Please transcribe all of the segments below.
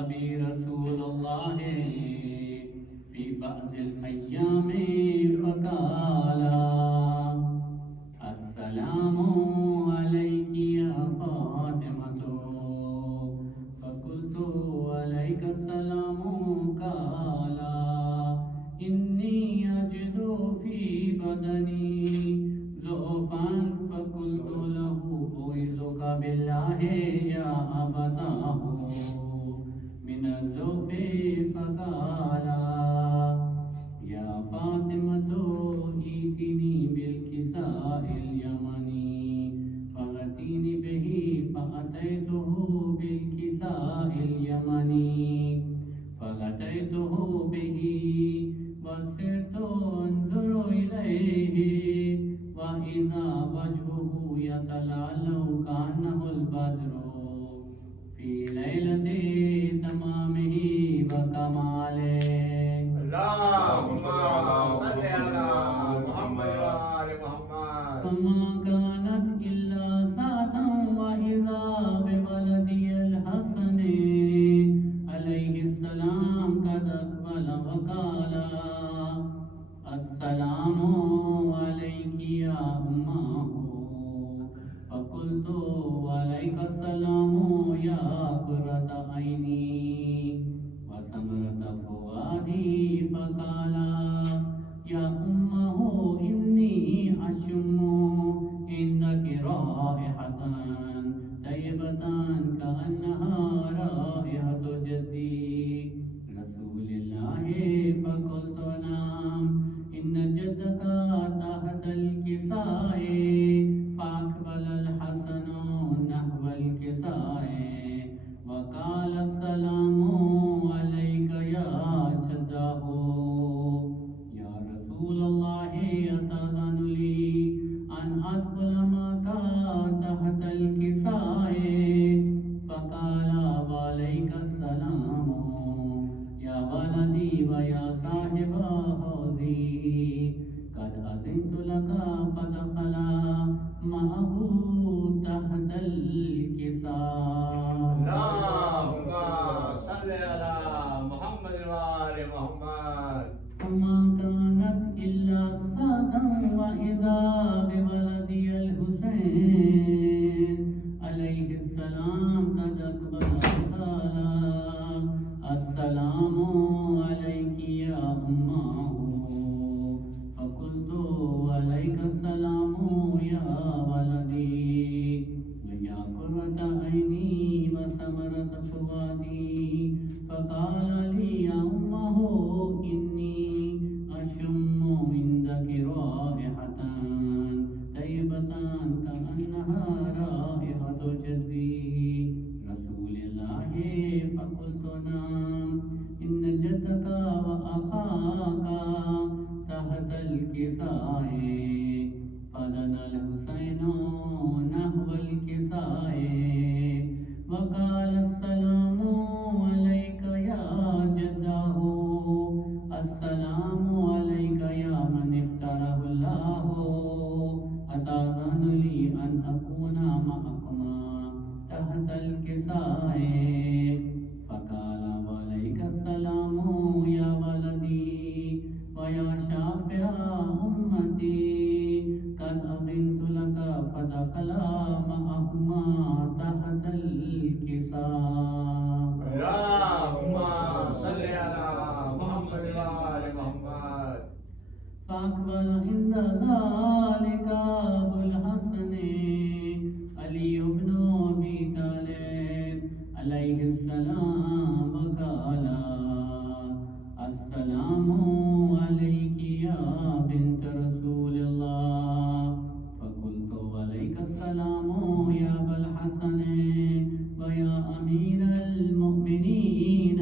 أبي رسول الله في بعض الأيام فقال السلام عليك يا فاطمة، فقلت عليك السلام. قال إني أجد في بدني ضعفا، فقلت له أعوذك بالله يا أبتاه من الزوف. فقال يا فاطمة ائتني بالكساء اليمني فأتيني به، فأتيته بالكساء اليمني فأتيته به وصرت أنظر إليه وإذا وجهه يتلألأ كأنه البدر في ليلة تمامه وكماله. اللهم صل على محمد وآل محمد. فما كانت إلا ساعة وإذا بولدي الحسن عليه السلام قد أقبل وقال السلام عليك يا أمه. فقلت عليك السلام يا قرة عيني وثمرة فؤادي. فقال يا أمه إني أشم عندك رائحة طيبة كأنها رائحة جدي رسول الله. فقلت نعم، إن جدك تحت الكساء. فأقبل الحسن نحو الكساء وقال السلام عليك يا جده. يا رسول الله أتأذن لي أن أدخل معك تحت الكساء؟ فقال وعليك السلام يا ولدي ويا صاحب حوضي، قد أذنت لك. فدخل معه تحت الكساء. اللهم صل على محمد وآل محمد. فما كانت إلا ساعة وإذا بولدي الحسين عليه السلام قد أقبل وقال السلام عليك يا أمه. فقلت عليك السلام يا ولدي ويا قرة عيني وثمرة فؤادي. فقال لي يا أمه إني أشم عندك رائحة طيبة كأنها رائحة جدي رسول الله. فقلت نعم، إن جدك وأخاك تحت الكساء. فدنا الحسين نحو الكساء وقال السلام عليك يا جده. السلام عليك يا من اختاره الله. أتأذن لي أن أكون معكما تحت الكساء؟ فقال وعليك السلام يا ولدي ويا شافع أمتي، قد أذنت لك. فدخلا معهما تحت الكساء. اللهم صل على محمد وآل محمد. فأقبل عند ذلك أبو الحسن علي بن أبي طالب عليه السلام وقال السلام عليك يا بنت رسول الله. فقلت عليك السلام يا أبا الحسن ويا أمير المؤمنين.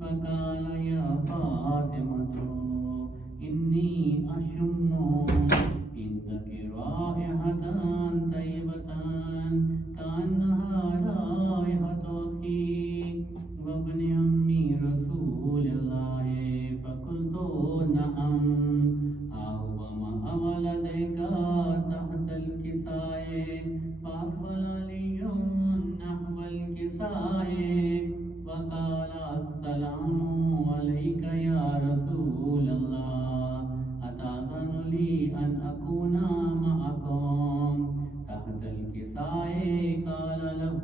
فقال يا فاطمة إني أشم فقال السلام عليك يا رسول الله أتأذن لي أن أكون معكم تحت الكساء قال له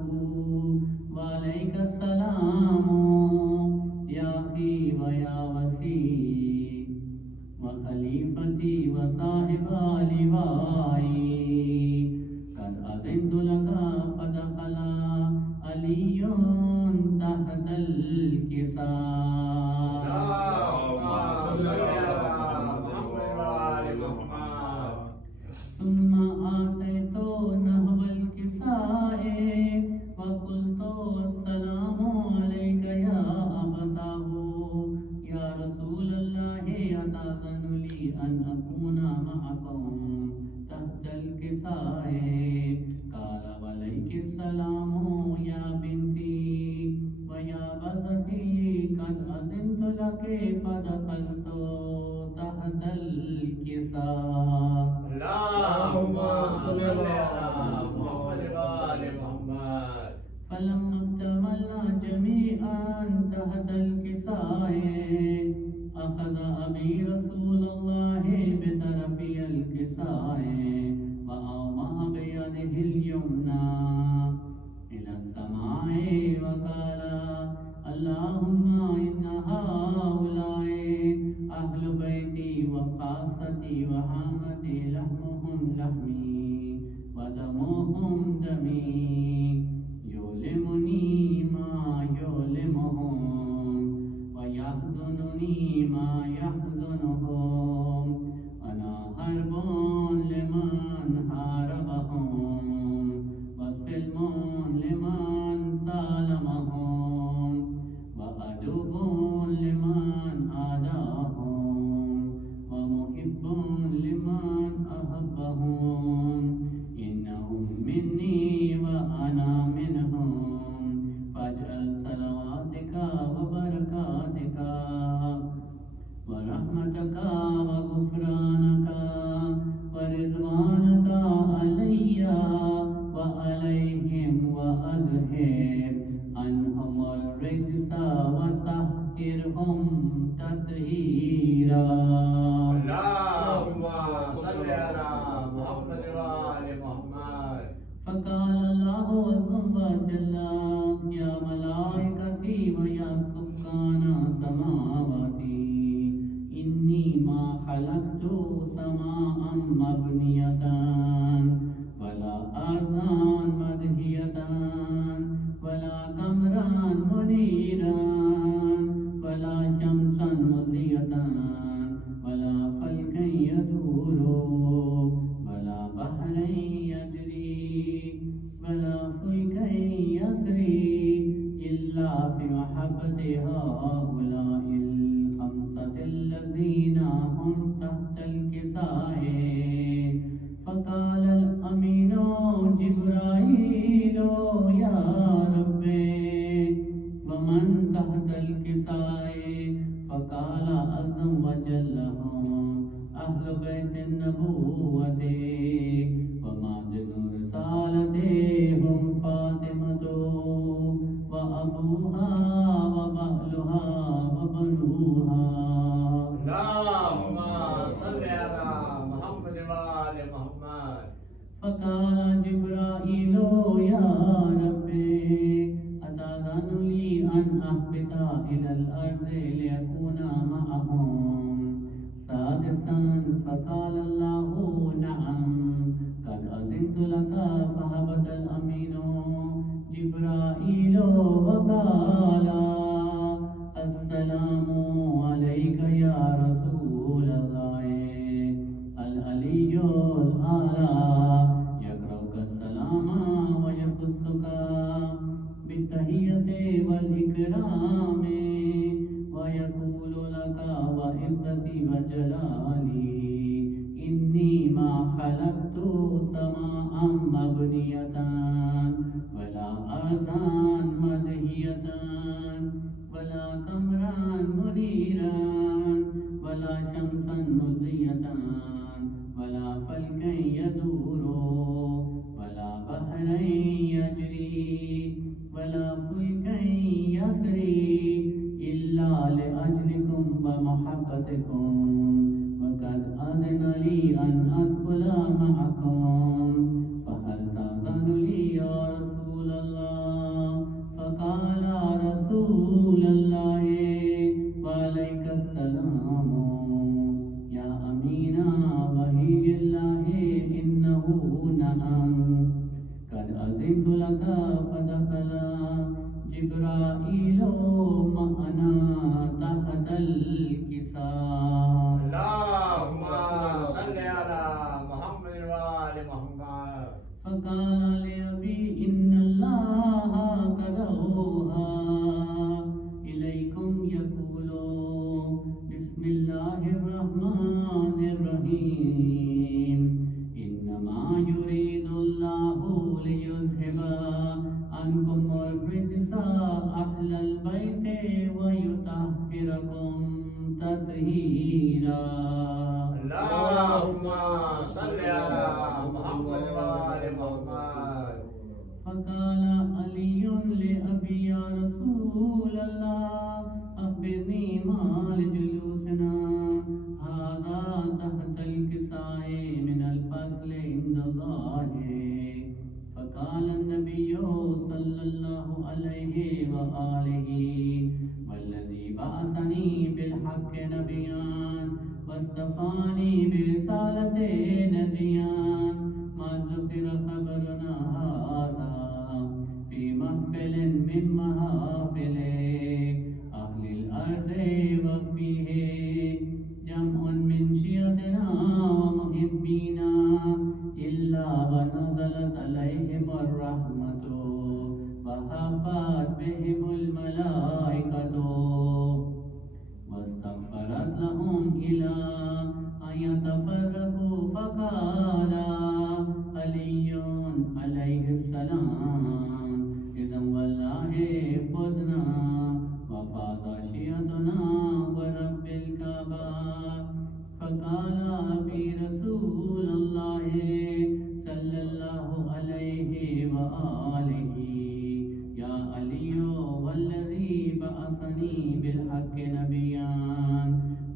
وعليك السلام يا أخي ويا وسيء وخليفتي وصاحب لوائي قد أذنت لك فدخل علي تحت الكساء اللهم صل على محمد وآل محمد. ثم آتيت نحو الكساء وقلت السلام عليك يا أبتاه يا رسول الله أتأذن لي أن أكون معكم تحت الكساء قال وعليك السلام يا بنتي ويا بزتي قد أذنت لك فدخلت تحت الكساء اللهم صل على محمد وآل محمد. فلما اكتملنا جميعا تحت الكساء أخذ أبي رسول الله بطرفي الكساء وأومأ بيده اليمنى إلى السماء وقال اللهم إن هؤلاء أهل بيتي وخاصتي وحامتي لحمهم لحمي ودمهم دمي يؤلمني ما يؤلمهم ويحزنني ما يحزنهم أنا حرب لمن حاربهم وسلم لمن سالمهم وعدو لمن عاداهم ومحب لمن أحبهم إنهم مني وأنا منهم فاجعل صلواتك وبركاتك ورحمتك وغفرانك ورضوانك علي وعليهم وأذهب عنهم الرجس وطهرهم تطهيرا. اللهم صل على محمد وآل محمد. فقال الله عز وجل يا ملائكتي ويا سكان سماواتي إني ما خلقت سماء مبنية ولا أرضا مدهية ولا قمرا منيرا ولا شمسا مضية ولا فلكا يدور ولا بحرا يجري ولا فلكا يسري إلا في محبة هؤلاء الخمسة الذين هم تحت الكساء. فقال الأمين جبرائيل يا رب ومن تحت الكساء فقال عز وجل أهل بيت النبوة ومعدن رسالتهم فاطمة وأبوها وبألها وبنوها. اللهم صل على محمد وآل محمد. فقال جبرائيل يا رب أتأذن لي أن أهبط إلى الأرض لأكون معهم. سادسا فقال الله نعم قد أذنت لك فهبط الأمين جبرائيل وقال السلام عليك يا رسول الله العلي الأعلى يقرأك السلام ويخصك بالتحية والإكرام ويقول لك وعزتي وجلالي إني ما خلقت سماء مبنية ولا أرضا مدهية ولا قمرا منيرا ولا شمسا مضية ولا فلكا يدور ولا بحرا يجري ولا فلكا يسري دعوتكم وقد أذن لي أن أدخل معكم فهل تأذن لي يا رسول الله؟ فقال رسول الله وعليك السلام يا أمين وحي الله إنه نعم قد أذنت لك فدخل جبرائيل معنا تحت الكساء اللهم صل على محمد وآل محمد. فقال لأبي إن الله قد أوحى إليكم يقول بسم الله الرحمن الرحيم إنما يريد الله ليذهب عنكم الرجس أهل البيت ويطهركم تطهيرا. اللهم صل على محمد وآل محمد. فقال علي لأبي يا رسول الله أخبرني ما لجلوسنا هذا تحت الكساء من الفصل عند الله. فقال النبي صلى الله عليه وآله والذي بعثني بالحق نبيا واصطفاني برسالة نجيا ما ذكر خبرنا هذا في محفل من محافل أهل الأرض وفيه جمع من شيعتنا ومحبينا إلا ونزلت عليهم الرحمة وحفت بهم الملائكة واستغفرت لهم إلى أن يتفرقوا. فقال علي عليه السلام إذا والله فزنا وفاز شيعتنا ورب الكعبة. فقال أبي رسول الله صلى الله عليه وآله يا علي والذي بعثني بالحق نبيا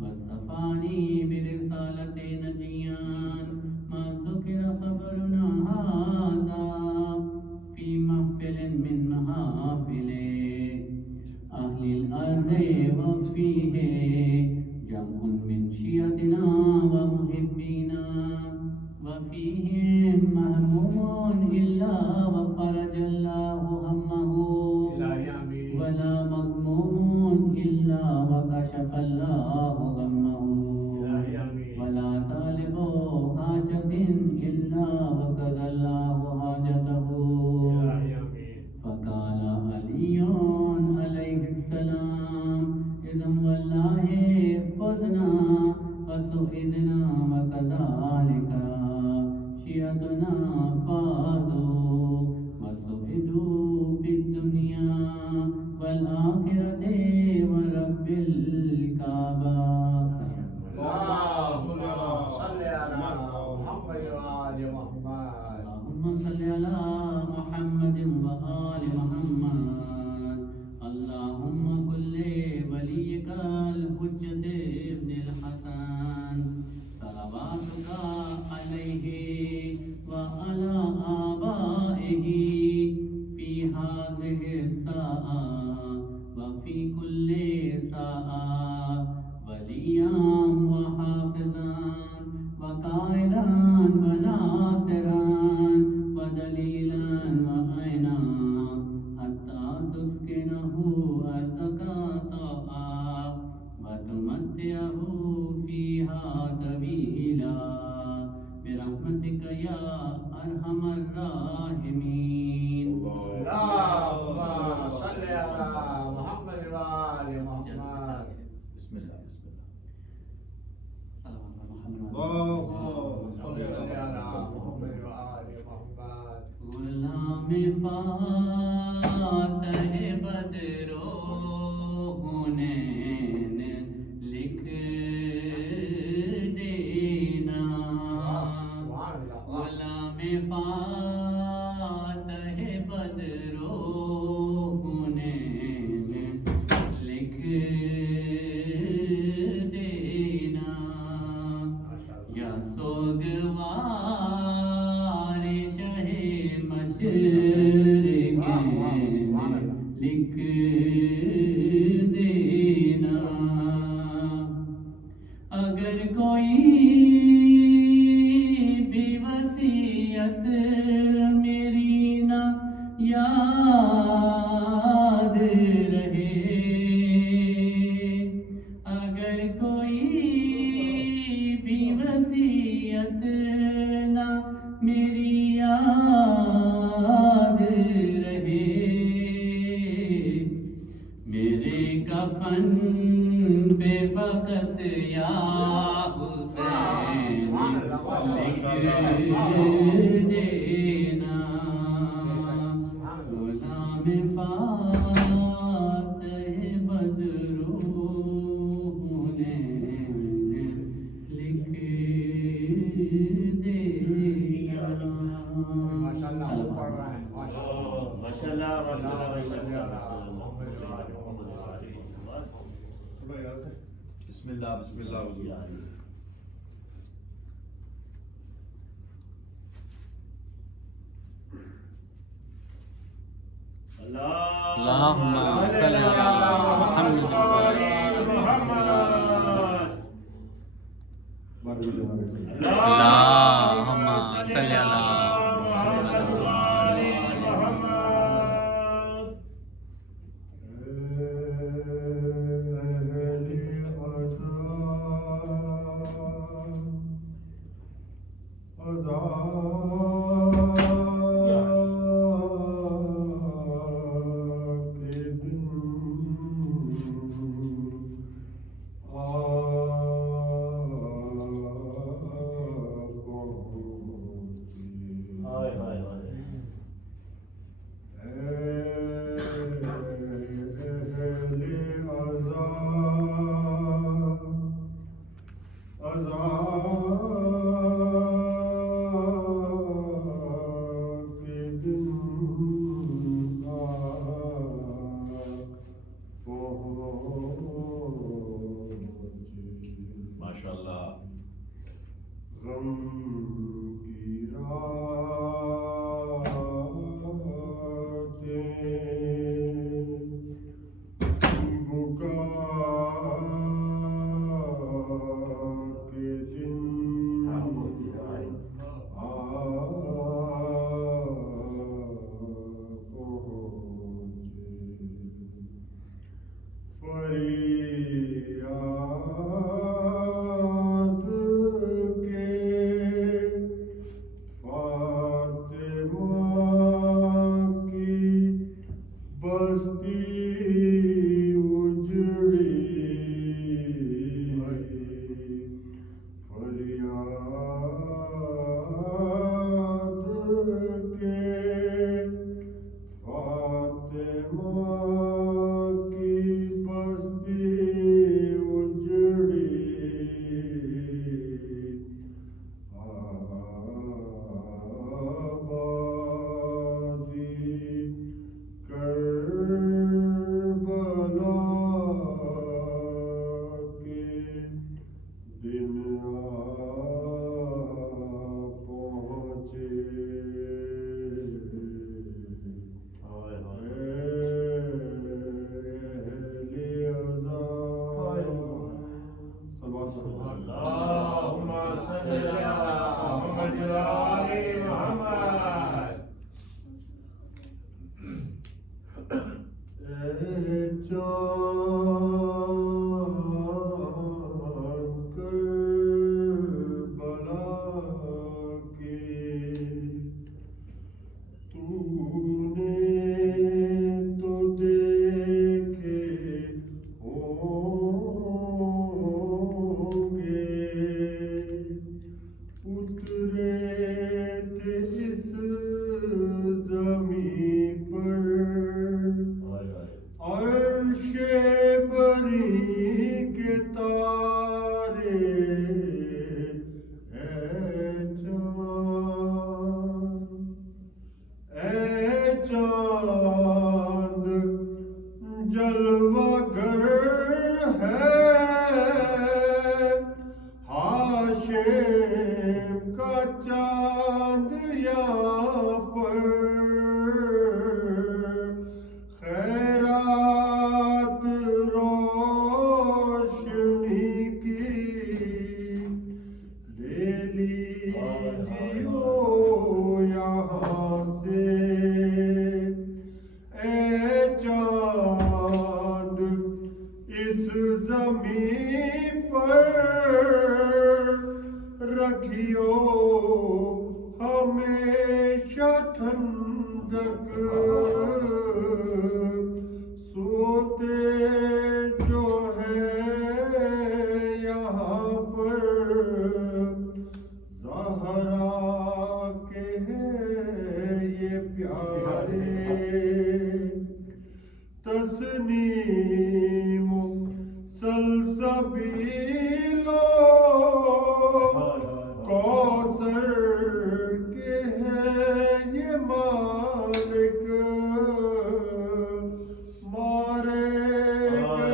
واصطفاني برسالة نجيا ما ذكر خبرنا هذا في محفل من محافل أهل الأرض وفيه جمع من شيعتنا ومحبينا وفيهم مهموم إلا وفرج الله همه إلهي آمين. ولا مغموم إلا وكشف الله غمه إلهي آمين. ولا طالب حاجة إلا وقضى الله حاجته. إلهي آمين. فقال علي عليه السلام إذا والله فزنا وسعدنا وكذلك شيعتنا فازوا وسعدوا في الدنيا والآخرة ورب الكعبة. اللهم صل على محمد وآل محمد. اللهم صل على محمد وآل محمد. اللهم كل وليك الحجة ابن الحسن صلواتك عليه وعلى آبائه في هذه الساعة وفي كل ساعة وليا وحافظا وقائدا وناصرا ودليلا وعينا حتى تسكنه أرزك طاعة وتمتعه فيها طويلا برحمتك يا أرحم الراحمين. اللهم صل على محمد وآل محمد. بسم الله بسم الله. اللهم صل على محمد وآل محمد. غلام فاتح بدرو حنین لکھ دینا. غلام فاتح بدرو حنین لکھ دینا. کفن پہ فقط یا حسین لکھ دینا غلام فاتح بدروں نے لکھ دینا. ماشاءاللہ پڑھ رہا ہے ماشاءاللہ بسم اللہ بسم اللہ اللہم صل علی محمد اللہم صل علی ٹھنڈک سوتے حمیم سلسبیل کوثر کے ہیں یہ مالک مارے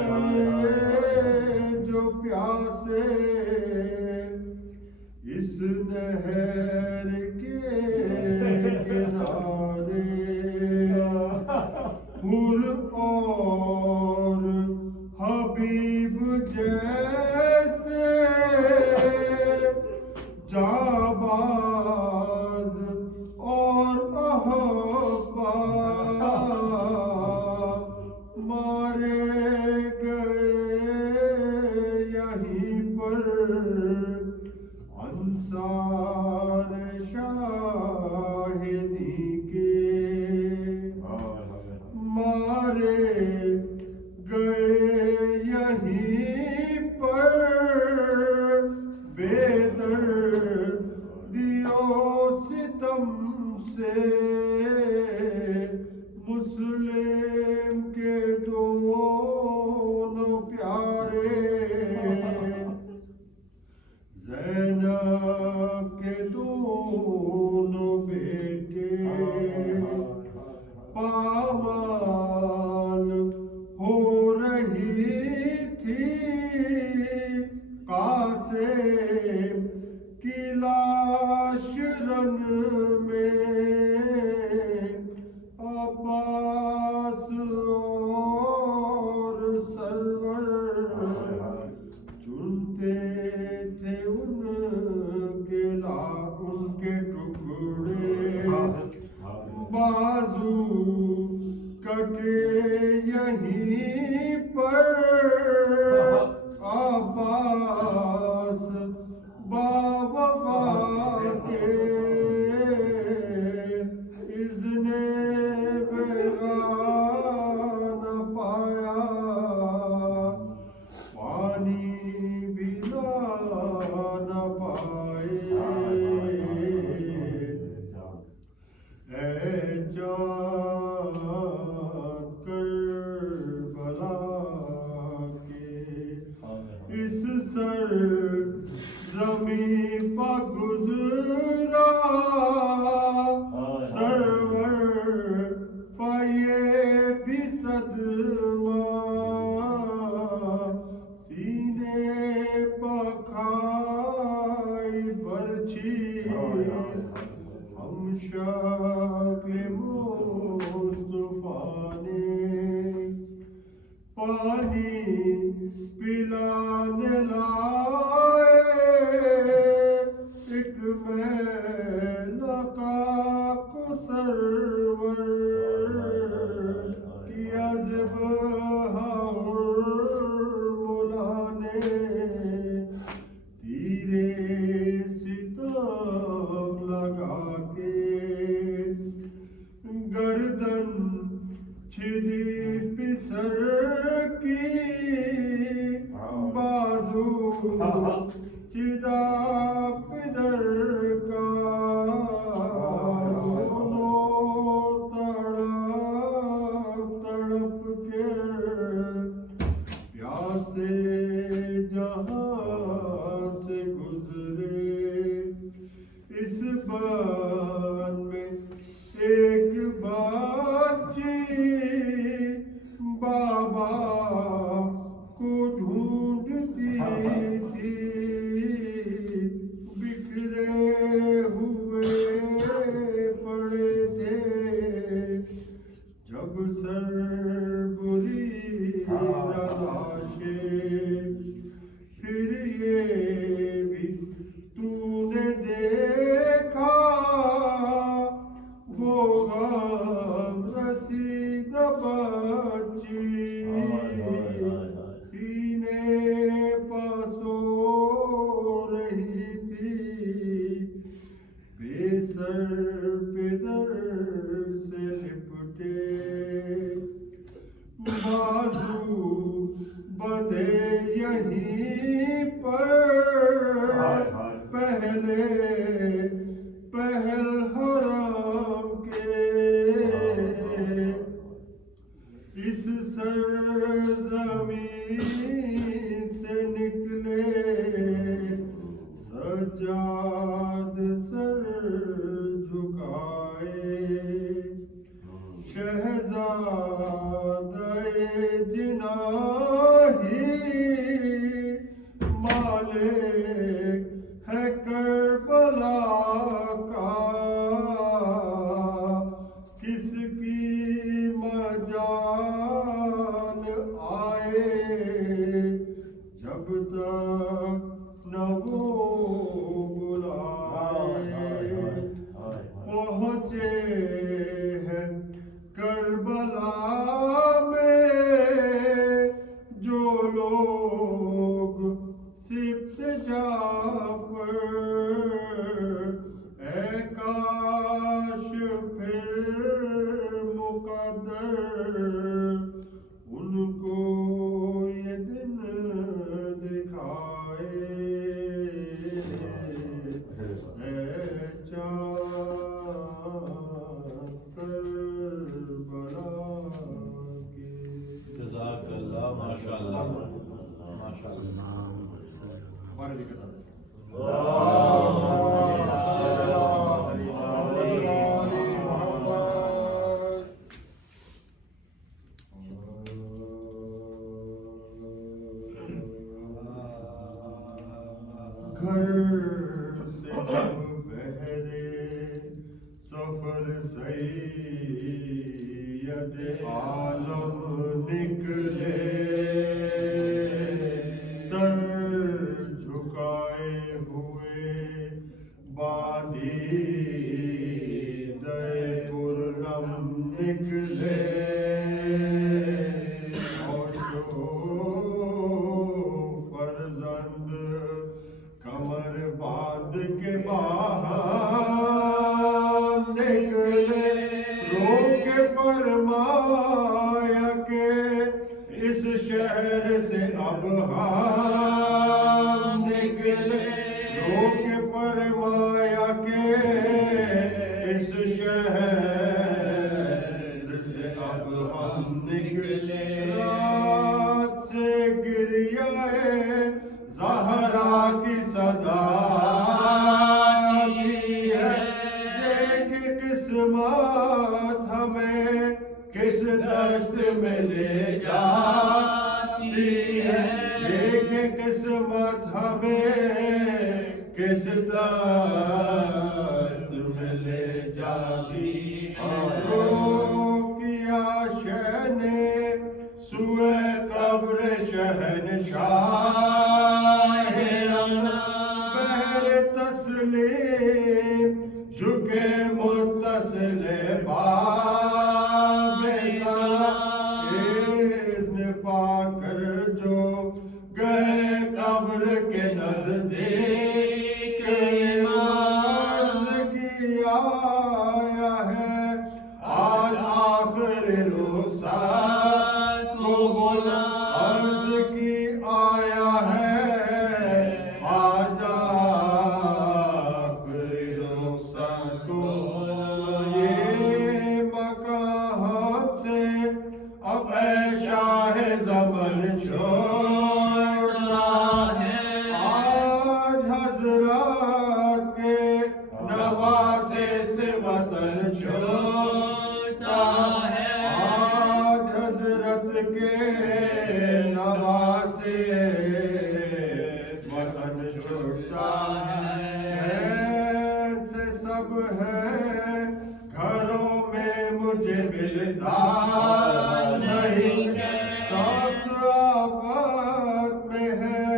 گئے جو پیاسے اس نہر کے کنارے حور اور حبیب جیسے جانباز اور احبا مارے گئے یہیں پر انصار شاہدی کے مارے گئے یہیں پر بے دردیو ستم سے مسلم کے دونوں پیارے زینب کے دونوں بیٹے پامال ہو رہی تھی قاسم کی لاش رن میں عباس اور سرور چنتے تھے ان کے ٹکڑے بازو کٹے یہیں پر عباس باوفا کے اذن وغا نہ پایا پانی بھی نہ پائے اے جان کربلا کے اس سر زمین پہ گزرا سرور پہ یہ بھی صدمہ سینے پہ کھائی برچھی ہم شکل مصطفیٰ نے پانی پلانے لائے ایک میلہ کو سرور کیا ذبح مولا نے تیرے ستم لگا کے گردن چھدی پسر کی بازو چدا پدر کا دونوں تڑپ کے پیاسے جہاں سے گزرے اس بان میں ایک بچی بابا کو ڈھونڈتی تھی بکھرے ہوئے پڑے تھے جب سر بری تلاشے پھر یہ بھی تو نے دیکھا وہ غم رسید بچی سینے پاسو رہی تھی بے سر پدر سے لپٹے بازو بندھے یہیں پر پہلے پہل حرام کے اس سر زمین سے نکلے سجاد سر جھکائے شہزادہ جناحی مالک ہے کربلا کا کس کی مجال آئے جب تک نہ وہ بلائے پہنچے ہیں کربلا میں جو لوگ سبط جعفر اے کاش پھر مقدر ان کو یہ دن دکھائے اے چاند کربلا کے جزاک اللہ ماشاءاللہ ماشاءاللہ ہمارے لیے کرنا گھر سے جب بہرے سفر سید عالم نکلے سر جھکائے ہوئے بادی دے پورنم نکلے فرزند کمر باندھ کے باہر نکلے رو کے فرمایا کہ اس شہر سے اب ہم نکلے رو کے فرمایا کہ اس شہر سے اب ہم نکلے رات سے گریہ زہرا کی صدا آتی ہے دیکھ قسمت ہمیں کس دشت میں لے جاتی ہے دیکھ قسمت ہمیں کس دشت میں لے جاتی رو کیا شہ نے سوئے قبر شہنشاہ بہر تسلیم جھکے متصل باب سلام اذن پا کر جو گئے قبر کے نزدیک عرض کیا آیا ہے آج آخر رخصت کو غلام عرض کی آیا ہے آج آخر رخصت کو یہ مکان سے اب اے شاہ زمن چھوڑتا ہے آج حضرات کے نواسے سے وطن چھوڑتا ہے آج حضرت کے نواسے وطن چھوڑتا ہے چین سے سب ہیں گھروں میں مجھے ملتا نہیں سات آفات میں ہے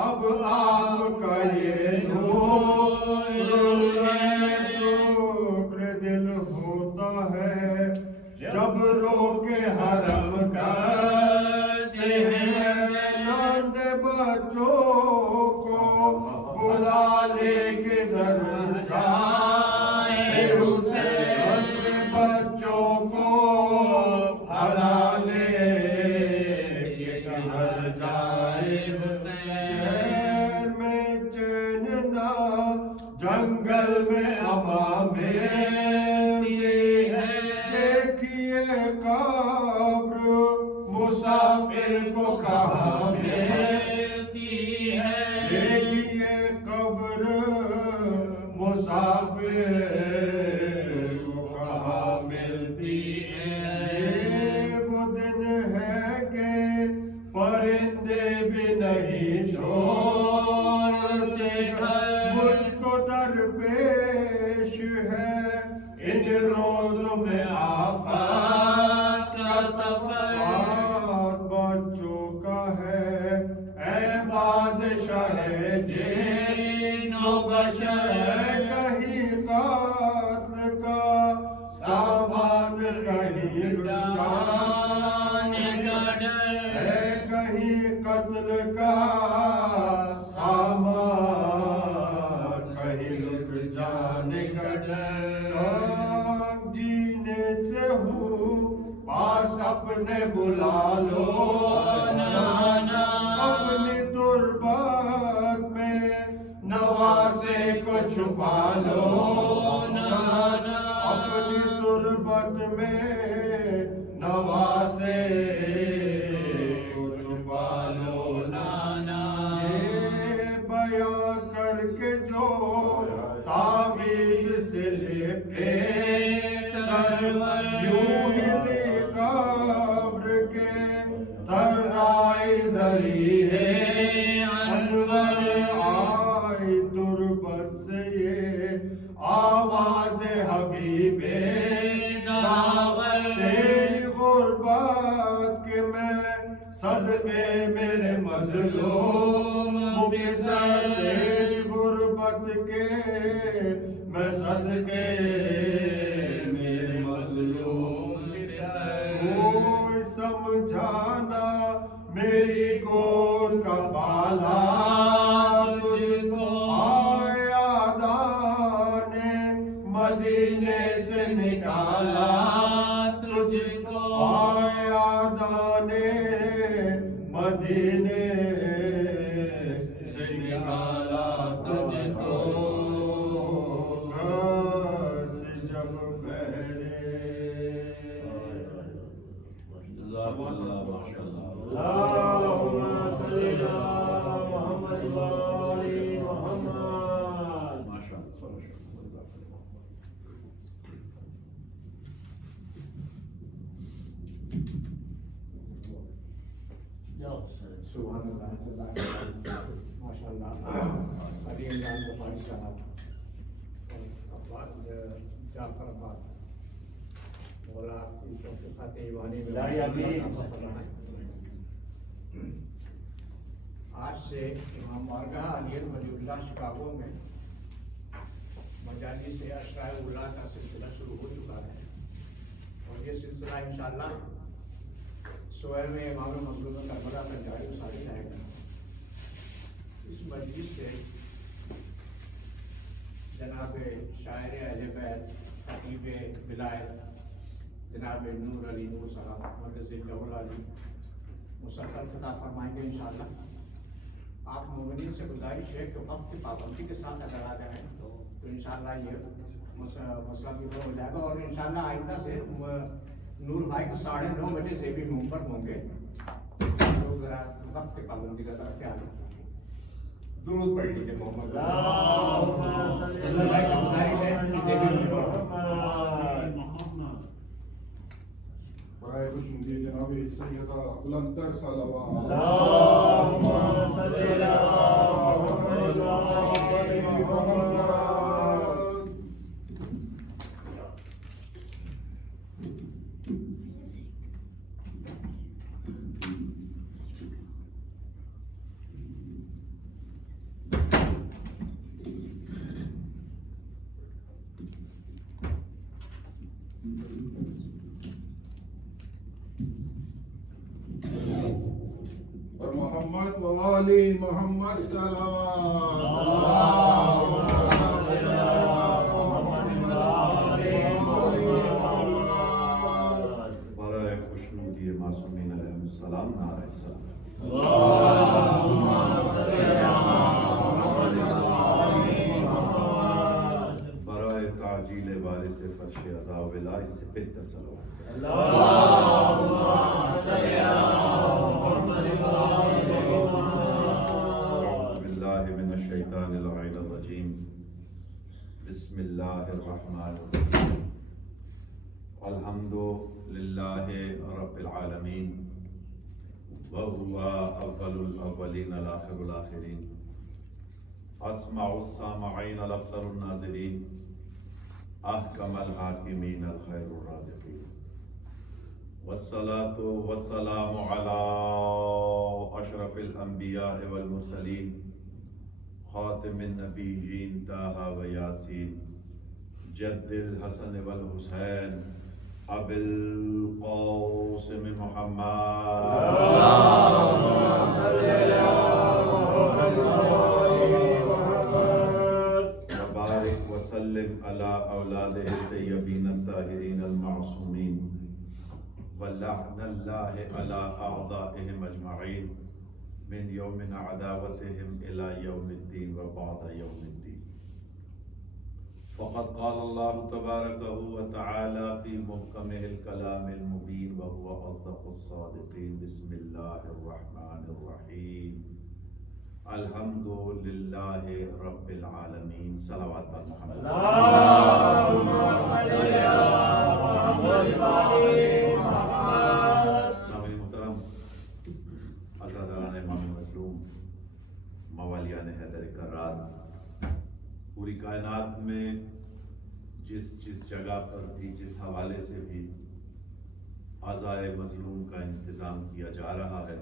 اب آپ کا یہ نور ٹوکر دل ہوتا ہے جب رو کے حرم کرتے ہیں نانے بچوں کو بلا لے کے در جائے حسین بچوں کو بلا لے کے در مسافر کو کہاں ملتی ہے دیکھیے قبر مسافر کو کہاں ملتی ہے یہ وہ دن ہے کہ پرندے بھی نہیں چھوڑتے گھر مجھ کو درپیش ہے ان روزوں میں آفات کا سفر ساتھ بچوں کا ہے اے بادشاہ جن و بشر کہیں قاتل کا سامان کہیں جانے کا ڈر ہے کہیں قتل کا سامان کہیں لٹ جانے کا ڈر جینے سے ہوں پاس اپنے بلا لو نانا اپنی تربت میں نواسے کو چھپا لو نانا اپنی تربت میں نواسے کو چھپا لو نانا یہ بیان کر کے جو تعویذ سے لپٹے سرور یوں ہلی قبر کے ترائے ذریعے انور آئی تربت سے یہ آواز حبیب داور تیری غربت کے میں صدقے میرے مظلوم مبصر تیری غربت کے میں صدقے میرے مظلوم مبصر کوئی سمجھانا میری گور کا بالا تجھ کو آیا دانے مدینے سے نکالا تجھ کو آیا دانے مدینے سے نکالا تجھ کو گھر سے جب بہرے جزاک اللہ ماشاءاللہ اللہم صلی علی محمد و آل محمد سبحان اللہ جزاک اللہ ماشاء اللہ علی عمران بخاری صاحب جعفر آباد مولا آپ کی توفیقات ایمانی میں آج سے امام بارگاہ علی ولی اللہ شکاگو میں مجالی سے اشرائے اللہ کا سلسلہ شروع ہو چکا ہے اور یہ سلسلہ انشاءاللہ سوئے میں امام مظلوم کربلا کا جاری و ساری رہے گا اس مجلس سے جناب شاعر اہل بیت خطیب ولایت جناب نور علی نور صاحب مدرس جوہر علی مسلسل خطاب فرمائیں گے انشاءاللہ آپ مومنین سے گزارش ہے کہ وقت کی پابندی کے ساتھ اگر آ جائیں تو انشاءاللہ یہ مسئلہ بھی ہو جائے گا اور انشاءاللہ آئندہ سے نور بھائی کو 9:30 بجے سے بھی منہ پر ہوں گے تو ذرا وقت کی پابندی کا ذرا خیال رکھیں درود پڑھ لیجیے محمد بھائی سے گزارش ہے کہ برائے خوشنودی جناب سیدہ بلندتر صلوات اللہم صلی علی محمد و آل محمد اور محمد و آل محمد صلوات برائے خوشنودی معصومین علیہ السلام نعرہ السلام برائے تعجیل وارث فرش عذاب الہ اس سے بہتر صلوات اللہم صلی علی بسم اللہ الرحمن الرحیم الحمد للہ رب العالمین وهو اول الاولین الاخر الاخرین اسمع السامعین الابصر الناظرین احکم الحاکمین الخیر الرازقین والصلاة والسلام على اشرف الانبیاء والمرسلین خاتم النبیین طہ و یاسین جد الحسن والحسین ابی القاسم محمد وبارک وسلم علی اولادہ الطیبین الطاہرین المعصومین ولعن اللہ علی اعدائهم اجمعین من یوم عداوتهم الى یوم الدین وبعد یوم الدین فقد قال اللہ تبارک وتعالی فی محکمہ الکلام المبین وهو اصدق الصادقین بسم اللہ الرحمن الرحیم الحمد للہ رب العالمین صلوات بر محمد اللہم صلی علی محمد سامعین محترم، عزاداران امام مظلوم، موالیان حیدر کرار، پوری کائنات میں جس جگہ پر بھی جس حوالے سے بھی عزائے مظلوم کا انتظام کیا جا رہا ہے،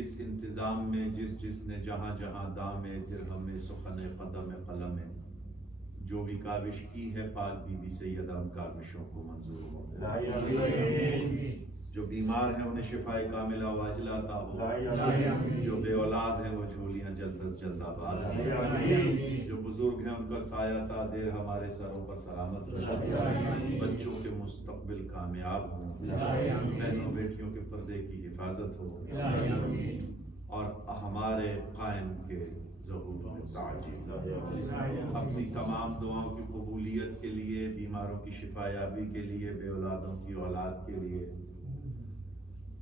اس انتظام میں جس نے جہاں جہاں دام درہم سخن قدم قلم جو بھی کاوش کی ہے، پاک بی بی سیدہ ان کاوشوں کو منظور ہو، جو بیمار ہیں انہیں شفاء کاملہ واجلہ عطا ہو، جو بے اولاد ہیں وہ جھولیاں جلد از جلد آباد ہوں، جو بزرگ ہیں ان کا سایہ تا دیر ہمارے سروں پر سلامت ہو، بچوں کے مستقبل کامیاب ہوں، بہنوں بیٹیوں کے پردے کی حفاظت ہو، اور ہمارے قائم کے ظہور میں تعجیل۔ اپنی تمام دعاؤں کی قبولیت کے لیے، بیماروں کی شفا یابی کے لیے، بے اولادوں کی اولاد کے لیے،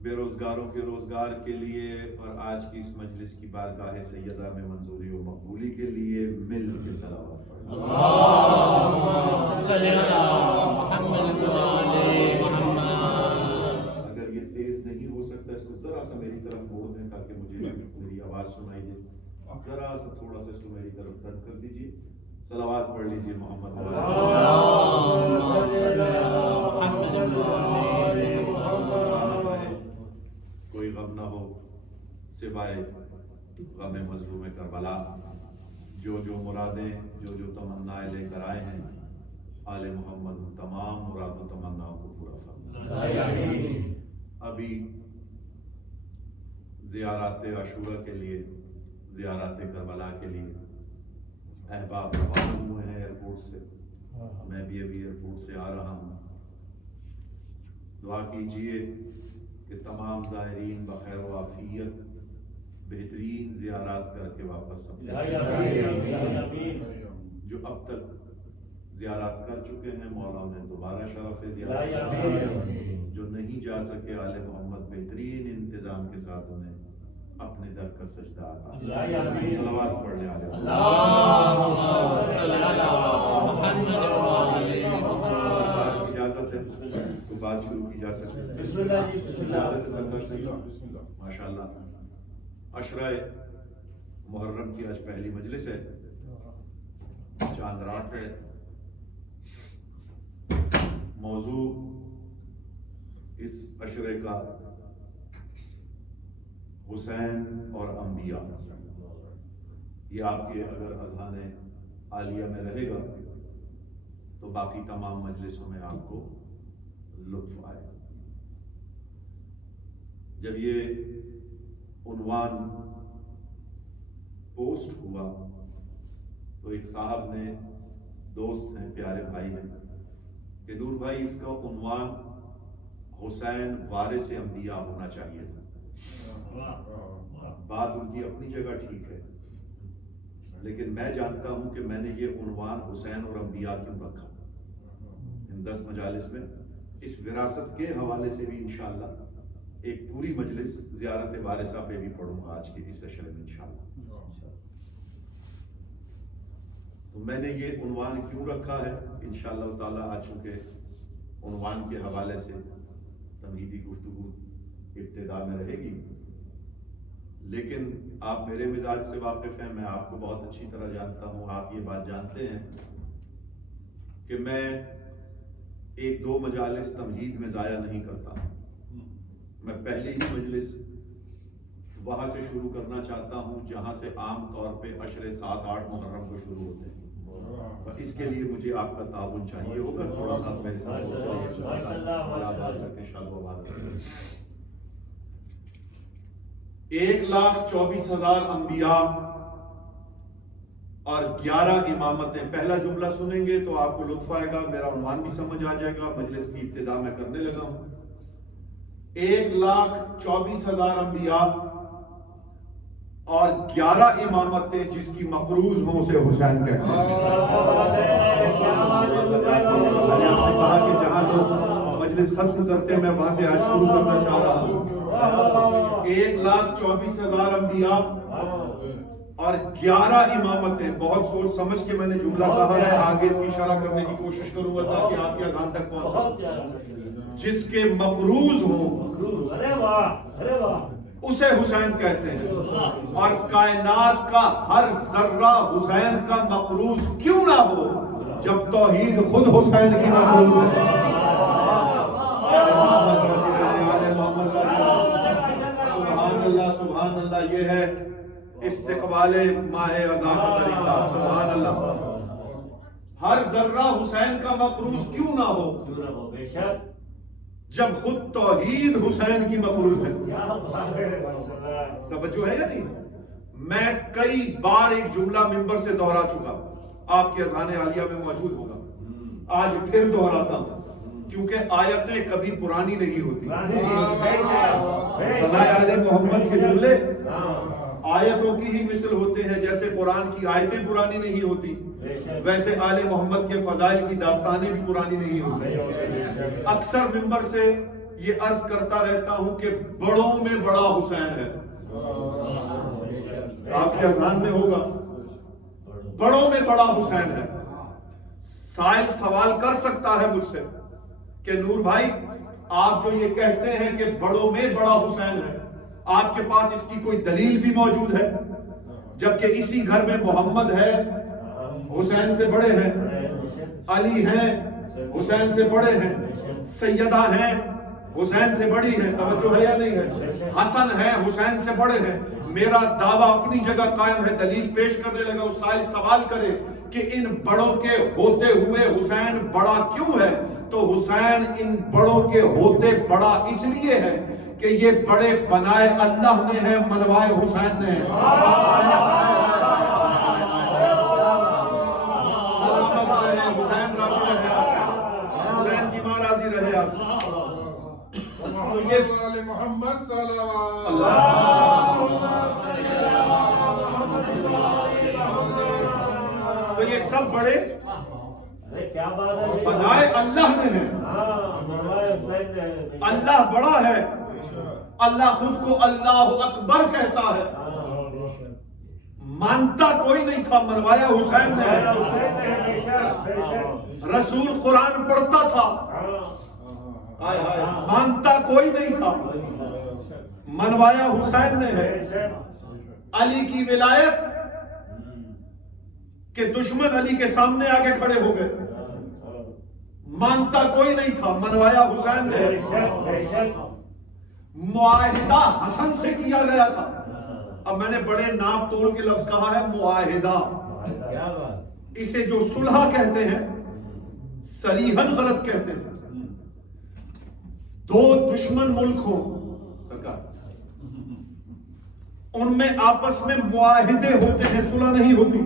بے روزگاروں کے روزگار کے لیے، اور آج کی اس مجلس کی بارگاہ سیدہ میں منظوری و مقبولی کے لیے مل کے صلوات پڑھیں۔ اگر یہ تیز نہیں ہو سکتا، اس کو ذرا سا میری طرف موڑ دیں تاکہ مجھے میری آواز سنائی دے، ذرا سا تھوڑا سا اس کو میری طرف ٹرن کر دیجیے، صلوات پڑھ لیجیے محمد سلامت رہے، کوئی غم نہ ہو سوائے غم مظلوم کربلا۔ جو مرادیں جو تمنائیں لے کر آئے ہیں، آل محمد تمام مراد و تمناؤں کو پورا فرمائے۔ ابھی زیارات عاشورہ کے لیے، زیارات کربلا کے لیے احباب روانہ ہوئے ہیں ایئرپورٹ سے، میں بھی ابھی ایئرپورٹ سے آ رہا ہوں۔ دعا کیجئے کہ تمام زائرین بخیر و عافیت بہترین زیارات کر کے واپس جو اب تک زیارات کر چکے ہیں، مولا انہیں دوبارہ شرف زیارت، جو نہیں جا سکے آل محمد بہترین انتظام کے ساتھ انہیں اپنے در کا سجدہ عطا۔ صلوات پڑھ لیں آل محمد۔ اجازت ہے تو بات شروع کی جا سکتی ہے؟ اجازت ہے سرکار سے؟ ماشاءاللہ۔ عشرہ محرم کی آج پہلی مجلس ہے، چاند رات ہے۔ موضوع اس عشرے کا حسین اور انبیاء، یہ آپ کے اگر اذہان عالیہ میں رہے گا تو باقی تمام مجلسوں میں آپ کو لطف آئے۔ جب یہ عنوان پوسٹ ہوا تو ایک صاحب نے، دوست ہیں، پیارے بھائی ہیں، کہ نور بھائی اس کا عنوان حسین وارث انبیاء ہونا چاہیے تھا۔ بات ان کی اپنی جگہ ٹھیک ہے، لیکن میں جانتا ہوں کہ میں نے یہ عنوان حسین اور انبیاء کیوں رکھا۔ ان 10 مجالس میں اس وراثت کے حوالے سے بھی انشاءاللہ ایک پوری مجلس زیارت وارثہ پہ بھی پڑھوں گا آج کے اس عشرے میں انشاءاللہ۔ تو میں نے یہ عنوان کیوں رکھا ہے؟ انشاءاللہ تعالیٰ آج چونکہ عنوان کے حوالے سے تمہیدی گفتگو ابتدا میں رہے گی، لیکن آپ میرے مزاج سے واقف ہیں، میں آپ کو بہت اچھی طرح جانتا ہوں، آپ یہ بات جانتے ہیں کہ میں ایک دو مجالس تمہید میں ضائع نہیں کرتا، میں پہلی ہی مجلس وہاں سے شروع کرنا چاہتا ہوں جہاں سے عام طور پہ عشرے 7-8 محرم کو شروع ہوتے ہیں، اور اس کے لیے مجھے آپ کا تعاون چاہیے ہوگا، تھوڑا سا میرے ساتھ بات رکھیں، شاد و آباد رکھیں۔ 1,24,000 انبیاء اور 11 امامتیں۔ پہلا جملہ سنیں گے تو آپ کو لطف آئے گا، میرا عنوان بھی سمجھ آ جائے گا، مجلس کی ابتدا میں کرنے لگا ہوں۔ 1,24,000 انبیاء اور 11 امامتیں جس کی مقروض ہوں اسے حسین کہتے ہیں۔ میں نے آپ سے کہا کہ جہاں لوگ مجلس ختم کرتے ہیں میں وہاں سے آج شروع کرنا چاہ رہا ہوں۔ 1,24,000 انبیاء اور 11 امامتیں۔ بہت سوچ سمجھ کے میں نے جملہ کہا ہے، آگے اس کی شرح کرنے کی کوشش کروں گا تاکہ آپ کے اذہان تک پہنچے۔ جس کے مقروض ہوں اسے حسین کہتے ہیں، اور کائنات کا ہر ذرہ حسین کا مقروض کیوں نہ ہو جب توحید خود حسین کی مقروض ہے۔ سبحان اللہ سبحان اللہ، یہ ہے استقبال ماہ ازاں کا طریقہ۔ سبحان اللہ، ہر ذرہ حسین کا مقروض کیوں نہ ہو جب خود توحید حسین کی مقروض ہے۔ توجہ ہے یا نہیں؟ میں کئی بار ایک جملہ منبر سے دہرا چکا، آپ کے اذہان عالیہ میں موجود ہوگا، آج پھر دہراتا ہوں کیونکہ آیتیں کبھی پرانی نہیں ہوتی۔ ثنائے آل محمد کے جملے آیتوں کی ہی مثل ہوتے ہیں، جیسے قرآن کی آیتیں پرانی نہیں ہوتی ویسے آل محمد کے فضائل کی داستانیں بھی پرانی نہیں ہوتی۔ اکثر منبر سے یہ عرض کرتا رہتا ہوں کہ بڑوں میں بڑا حسین ہے، آپ کے اذہان میں ہوگا، بڑوں میں بڑا حسین ہے۔ سائل سوال کر سکتا ہے مجھ سے کہ نور بھائی آپ جو یہ کہتے ہیں کہ بڑوں میں بڑا حسین ہے، آپ کے پاس اس کی کوئی دلیل بھی موجود ہے؟ جبکہ اسی گھر میں محمد ہے، حسین سے بڑے ہیں، علی ہیں، حسین سے بڑے ہیں، سیدہ ہیں، حسین سے بڑی ہیں، توجہ ہے یا نہیں ہے؟ حسن ہیں، حسین سے بڑے ہیں۔ میرا دعویٰ اپنی جگہ قائم ہے، دلیل پیش کرنے لگا، اس سائل سوال کرے کہ ان بڑوں کے ہوتے ہوئے حسین بڑا کیوں ہے؟ تو حسین ان بڑوں کے ہوتے بڑا اس لیے ہے کہ یہ بڑے بنائے اللہ نے ہیں، منوائے حسین نے ہیں۔ حسین راضی رہے آپ سے، حسین کی ماں راضی رہے آپ سے۔ محمد صلی تو یہ سب بڑے بنائے اللہ نے ہیں۔ اللہ بڑا ہے، اللہ خود کو اللہ اکبر کہتا ہے، مانتا کوئی نہیں تھا، منوایا حسین نے ہے۔ رسول قرآن پڑھتا تھا، مانتا کوئی نہیں تھا، منوایا حسین نے ہے۔ علی کی ولایت کہ دشمن علی کے سامنے آگے کھڑے ہو گئے، مانتا کوئی نہیں تھا، منوایا حسین نے ہے۔ معاہدہ حسن سے کیا گیا تھا، اب میں نے بڑے ناپ تول کے لفظ کہا ہے، معاہدہ، اسے جو صلح کہتے ہیں صریحاً غلط کہتے ہیں۔ دو دشمن ملک ہوں سرکار، ان میں آپس میں معاہدے ہوتے ہیں، صلح نہیں ہوتی۔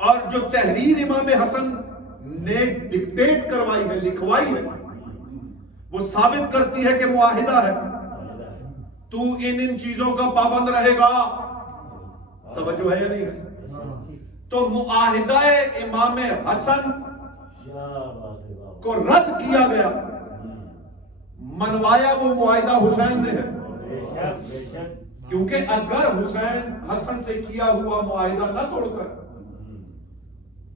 اور جو تحریر امام حسن نے ڈکٹیٹ کروائی ہے، لکھوائی ہے، وہ ثابت کرتی ہے کہ معاہدہ ہے، تو ان چیزوں کا پابند رہے گا۔ توجہ ہے یا نہیں ہے؟ تو معاہدہ امام حسن کو رد کیا گیا، منوایا وہ معاہدہ حسین نے ہے۔ کیونکہ اگر حسین حسن سے کیا ہوا معاہدہ نہ توڑ کر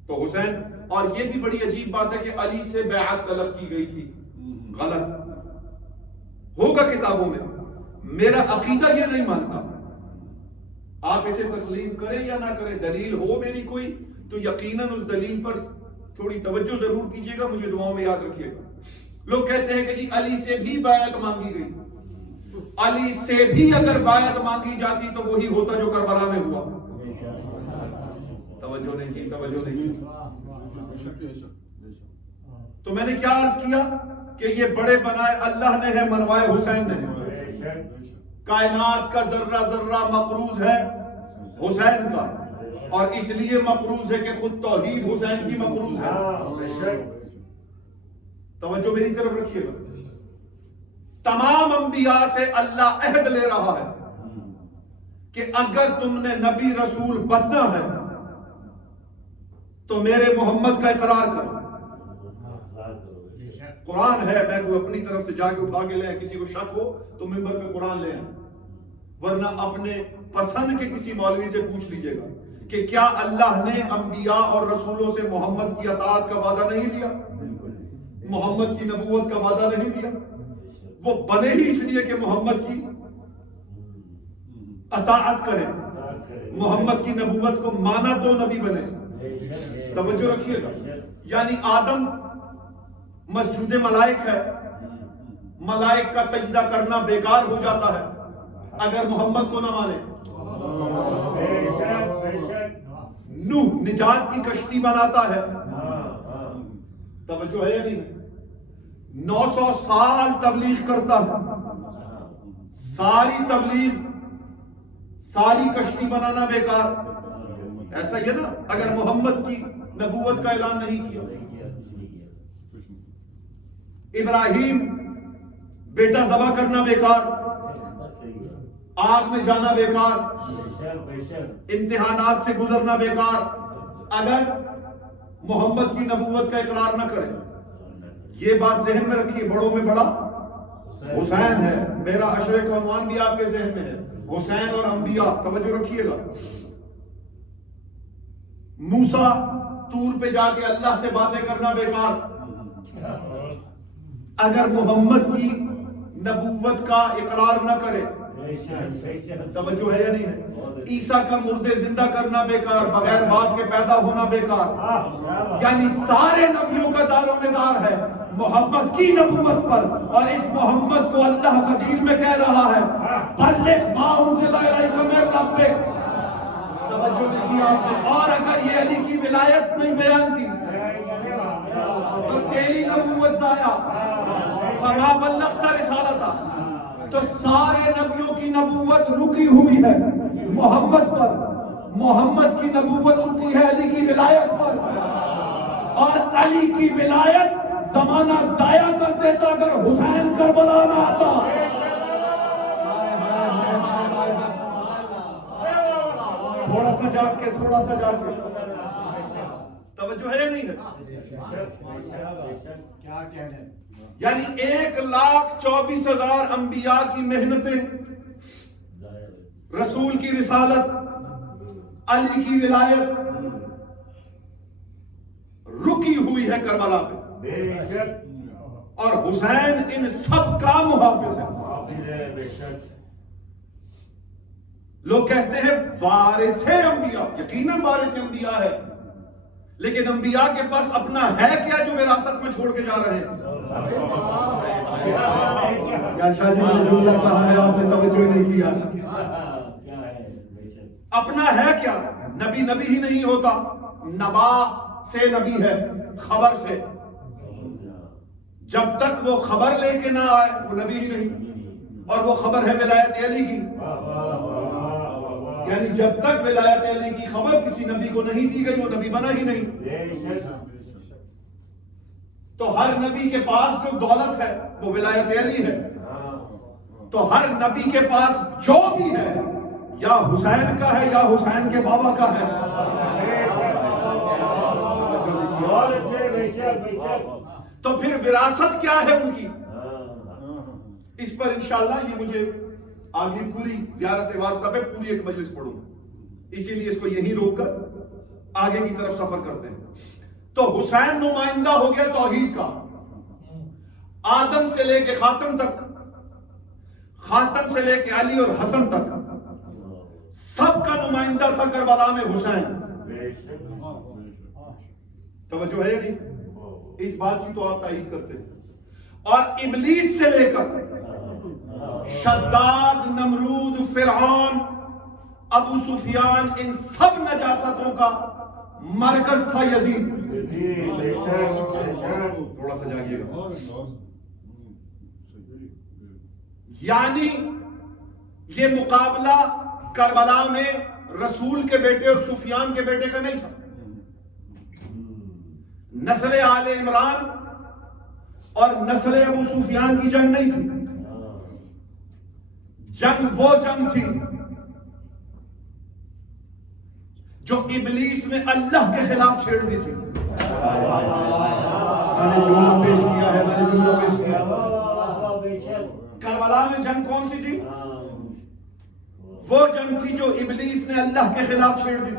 تو حسین، اور یہ بھی بڑی عجیب بات ہے کہ علی سے بیعت طلب کی گئی تھی، غلط ہوگا کتابوں میں، میرا عقیدہ یہ نہیں مانتا، آپ اسے تسلیم کریں یا نہ کریں، دلیل ہو میری کوئی تو یقیناً اس دلیل پر تھوڑی توجہ ضرور کیجیے گا، مجھے دعاؤں میں یاد رکھیے گا۔ لوگ کہتے ہیں کہ جی علی سے بھی بیعت مانگی گئی، علی سے بھی اگر بیعت مانگی جاتی تو وہی ہوتا جو کربلا میں ہوا۔ توجہ نہیں کی، توجہ نہیں کی۔ تو میں نے کیا عرض کیا کہ یہ بڑے بنائے اللہ نے ہے، منوائے حسین نے ہے، کائنات کا ذرہ ذرہ مقروض ہے حسین کا، اور اس لیے مقروض ہے کہ خود توحید حسین کی مقروض ہے۔ توجہ میری طرف رکھیے گا، تمام انبیاء سے اللہ عہد لے رہا ہے کہ اگر تم نے نبی رسول بننا ہے تو میرے محمد کا اقرار کرو۔ قرآن ہے، میں کوئی اپنی طرف سے جا کے اٹھا کے لے، کسی کو شک ہو تو منبر پہ قرآن لے آئیں، ورنہ اپنے پسند کے کسی مولوی سے پوچھ لیجئے گا کہ کیا اللہ نے انبیاء اور رسولوں سے محمد کی اطاعت کا وعدہ نہیں لیا، محمد کی نبوت کا وعدہ نہیں لیا؟ وہ بنے ہی اس لیے کہ محمد کی اطاعت کریں، محمد کی نبوت کو مانا تو نبی بنے۔ توجہ رکھیے گا، یعنی آدم مسجود ملائک ہے، ملائک کا سجدہ کرنا بیکار ہو جاتا ہے اگر محمد کو نہ مانے۔ نوح نجات کی کشتی بناتا ہے، توجہ ہے یا نہیں؟ 900 سال تبلیغ کرتا ہے، ساری تبلیغ، ساری کشتی بنانا بیکار، ایسا ہی ہے نا اگر محمد کی نبوت کا اعلان نہیں کیا۔ ابراہیم بیٹا ذبح کرنا بیکار، آگ میں جانا بیکار، امتحانات سے گزرنا بیکار اگر محمد کی نبوت کا اقرار نہ کرے۔ یہ بات ذہن میں رکھیے، بڑوں میں بڑا حسین ہے، میرا عشرے کا عنوان بھی آپ کے ذہن میں ہے، حسین اور انبیاء۔ توجہ رکھیے گا، موسیٰ طور پہ جا کے اللہ سے باتیں کرنا بیکار اگر محمد کی نبوت کا اقرار نہ کرے۔ توجہ ہے یا نہیں ہے؟ عیسیٰ کا مردے زندہ کرنا بیکار، بغیر باپ کے پیدا ہونا بیکار، یعنی سارے نبیوں کا دار و مدار ہے محمد کی نبوت پر، اور اس محمد کو اللہ قدیر میں کہہ رہا ہے بلغ ما انزل الیک من ربک۔ توجہ نہیں کی آپ نے؟ اور اگر یہ علی کی ولایت نہیں بیان کی تو تیری نبوت ضائع، فما بلغت رسالتہ۔ تو سارے نبیوں کی نبوت رکی ہوئی ہے محمد پر، محمد کی نبوت رکی ہے علی کی ولایت پر، اور علی کی ولایت زمانہ ضائع کر دیتا اگر حسین کربلا نہ آتا۔ تھوڑا سا جاگ کے، تھوڑا سا جاگ کے، توجہ ہے یا نہیں ہے؟ کیا کہنے، یعنی 1,24,000 انبیاء کی محنتیں، رسول کی رسالت، علی کی ولایت رکی ہوئی ہے کربلا پہ، اور حسین ان سب کا محافظ ہے۔ لوگ کہتے ہیں وارث انبیاء، یقیناً وارث انبیاء ہے، لیکن انبیاء کے پاس اپنا ہے کیا جو وراثت میں چھوڑ کے جا رہے ہیں؟ یا شاہ جی میں نے جملہ کہا ہے آپ نے توجہ نہیں کیا۔ اپنا ہے کیا؟ نبی نبی ہی نہیں ہوتا، نبا سے نبی ہے، خبر سے، جب تک وہ خبر لے کے نہ آئے وہ نبی ہی نہیں، اور وہ خبر ہے ولایت علی کی، یعنی جب تک ولایت علی کی خبر کسی نبی کو نہیں دی گئی وہ نبی بنا ہی نہیں۔ تو ہر نبی کے پاس جو دولت ہے وہ ولایت علی ہے، تو ہر نبی کے پاس جو بھی ہے یا حسین کا ہے یا حسین کے بابا کا ہے۔ تو پھر وراثت کیا ہے ان کی؟ اس پر انشاءاللہ یہ مجھے آگے پوری زیارت وارثہ پہ پوری ایک مجلس پڑھوں، اسی لیے اس کو یہیں روک کر آگے کی طرف سفر کرتے ہیں۔ تو حسین نمائندہ ہو گیا توحید کا، آدم سے لے کے خاتم تک، خاتم سے لے کے علی اور حسن تک سب کا نمائندہ تھا کربلا میں حسین۔ توجہ ہے نہیں؟ اس بات کی تو آپ تائید کرتے ہیں۔ اور ابلیس سے لے کر شداد، نمرود، فرعون، ابو سفیان، ان سب نجاستوں کا مرکز تھا یزید۔ تھوڑا سا جاگیے گا۔ یعنی یہ مقابلہ کربلا میں رسول کے بیٹے اور سفیان کے بیٹے کا نہیں تھا، نسل آل عمران اور نسل ابو سفیان کی جنگ نہیں تھی۔ جنگ وہ جنگ تھی جو ابلیس نے اللہ کے خلاف چھیڑ دی تھی۔ میں نے جملہ پیش کیا ہے، میں نے جملہ پیش کیا۔ کربلا میں جنگ کون سی تھی؟ وہ جنگ تھی جو ابلیس نے اللہ کے خلاف چھیڑ دی تھی۔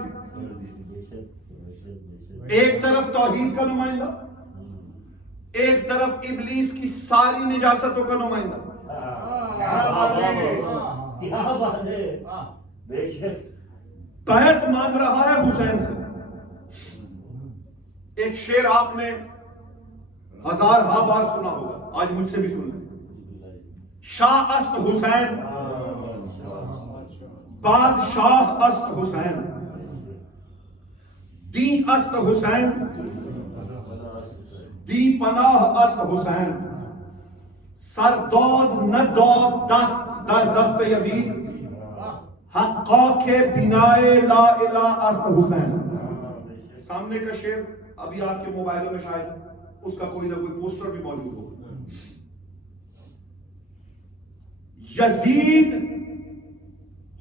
ایک طرف توحید کا نمائندہ، ایک طرف ابلیس کی ساری نجاستوں کا نمائندہ۔ بیعت مانگ رہا ہے حسین سے۔ ایک شعر آپ نے ہزارہا بار سنا ہوگا، آج مجھ سے بھی سن لیں۔ شاہ است حسین، بادشاہ است حسین، دی است حسین، دی پناہ است حسین، سر دود نہ دود دست در دست یزید، حقا کے بنائے لا الہ است حسین۔ سامنے کا شعر ابھی آپ کے موبائلوں میں شاید اس کا کوئی نہ کوئی پوسٹر بھی موجود ہو۔ یزید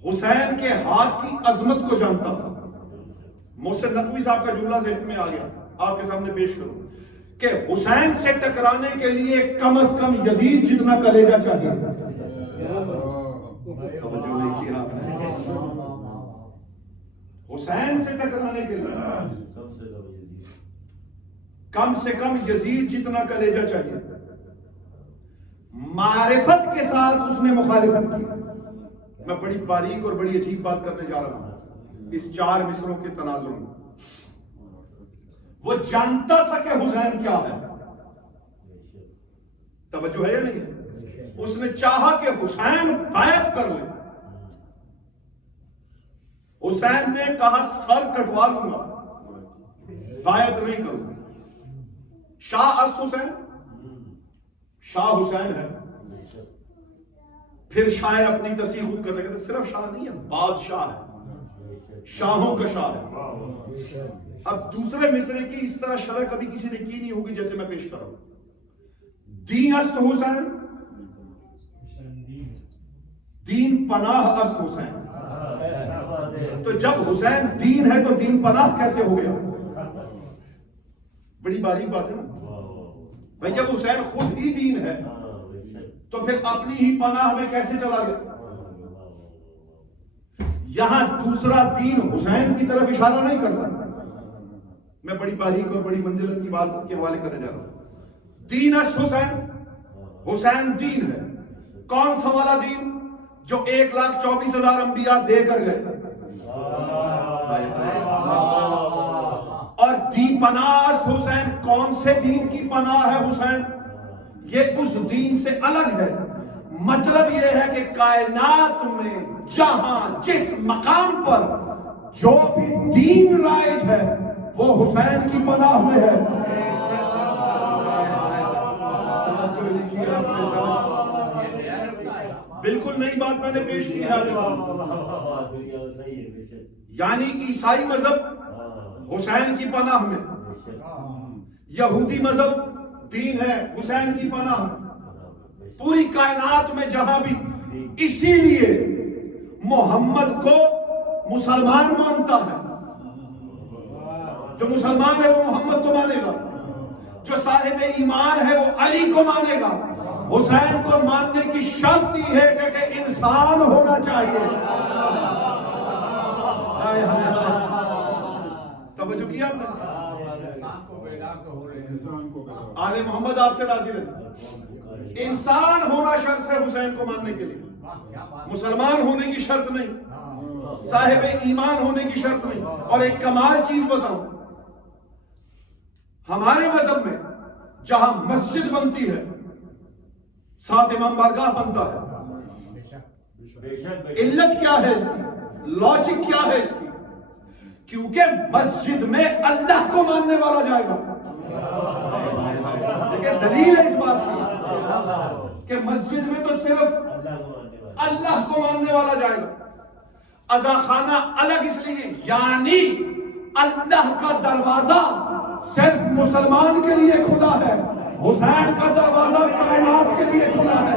حسین کے ہاتھ کی عظمت کو جانتا تھا۔ محسن نقوی صاحب کا جملہ ذہن میں آ گیا، آپ کے سامنے پیش کروں کہ حسین سے ٹکرانے کے لیے کم از کم یزید جتنا کلیجہ چاہیے۔ توجہ نہیں کیا آپ نے؟ حسین سے ٹکرانے کے لیے کم سے کم یزید جتنا کلیجہ چاہیے۔ معرفت کے ساتھ اس نے مخالفت کی۔ میں بڑی باریک اور بڑی عجیب بات کرنے جا رہا ہوں اس 4 مصروں کے تناظر میں۔ وہ جانتا تھا کہ حسین کیا ہے، توجہ ہے یا نہیں؟ اس نے چاہا کہ حسین بیعت کر لے۔ حسین نے کہا سر کٹوا لوں گا، بیعت نہیں کروں۔ شاہ است حسین، شاہ حسین ہے۔ پھر شاعر اپنی تصحیح خود کرتے کہتے صرف شاہ نہیں ہے، بادشاہ ہے، شاہوں کا شاہ ہے۔ اب دوسرے مصرے کی اس طرح شرح کبھی کسی نے کی نہیں ہوگی جیسے میں پیش کر رہا ہوں۔ دین است حسین، دین پناہ است حسین۔ تو جب حسین دین ہے تو دین پناہ کیسے ہو گیا؟ بڑی باریک بات ہے نا بھائی، جب حسین خود ہی دین ہے تو پھر اپنی ہی پناہ میں کیسے چلا گیا؟ یہاں دوسرا دین حسین کی طرف اشارہ نہیں کرتا۔ میں بڑی باریک اور بڑی منزلت کی بات کے حوالے کرنے جا رہا ہوں۔ دین است حسین، حسین دین ہے۔ کون سا والا دین جو 1,24,000 انبیاء دے کر گئے؟ اور دین پناہ است حسین، کون سے دین کی پناہ ہے حسین؟ یہ اس دین سے الگ ہے۔ مطلب یہ ہے کہ کائنات میں جہاں جس مقام پر جو بھی دین رائج ہے وہ حسین کی پناہ میں ہے۔ بالکل نئی بات میں نے پیش کی ہے۔ یعنی عیسائی مذہب حسین کی پناہ میں، یہودی مذہب دین ہے حسین کی پناہ میں، پوری کائنات میں جہاں بھی۔ اسی لیے محمد کو مسلمان مانتا ہے، جو مسلمان ہے وہ محمد کو مانے گا، جو صاحب ایمان ہے وہ علی کو مانے گا، حسین کو ماننے کی شرط یہ ہے کہ انسان ہونا چاہیے. ہائے ہائے ہائے. توجہ کیا آپ نے؟ انسان کو بیدار تو ہو رہے ہیں. آل محمد آپ سے راضی رہے. انسان ہونا شرط ہے حسین کو ماننے کے لیے. مسلمان ہونے کی شرط نہیں, صاحب ایمان ہونے کی شرط نہیں. اور ایک کمال چیز بتاؤں, ہمارے مذہب میں جہاں مسجد بنتی ہے ساتھ امام بارگاہ بنتا ہے. علت کیا ہے اس کی, لاجک کیا ہے اس کی؟ کیونکہ مسجد میں اللہ کو ماننے والا جائے گا. لیکن دلیل ہے اس بات کی کہ مسجد میں تو صرف اللہ کو ماننے والا جائے گا. عزا خانہ الگ اس لیے, یعنی اللہ کا دروازہ صرف مسلمان کے لیے کھلا ہے, حسین کا دروازہ کائنات کے لیے کھلا ہے.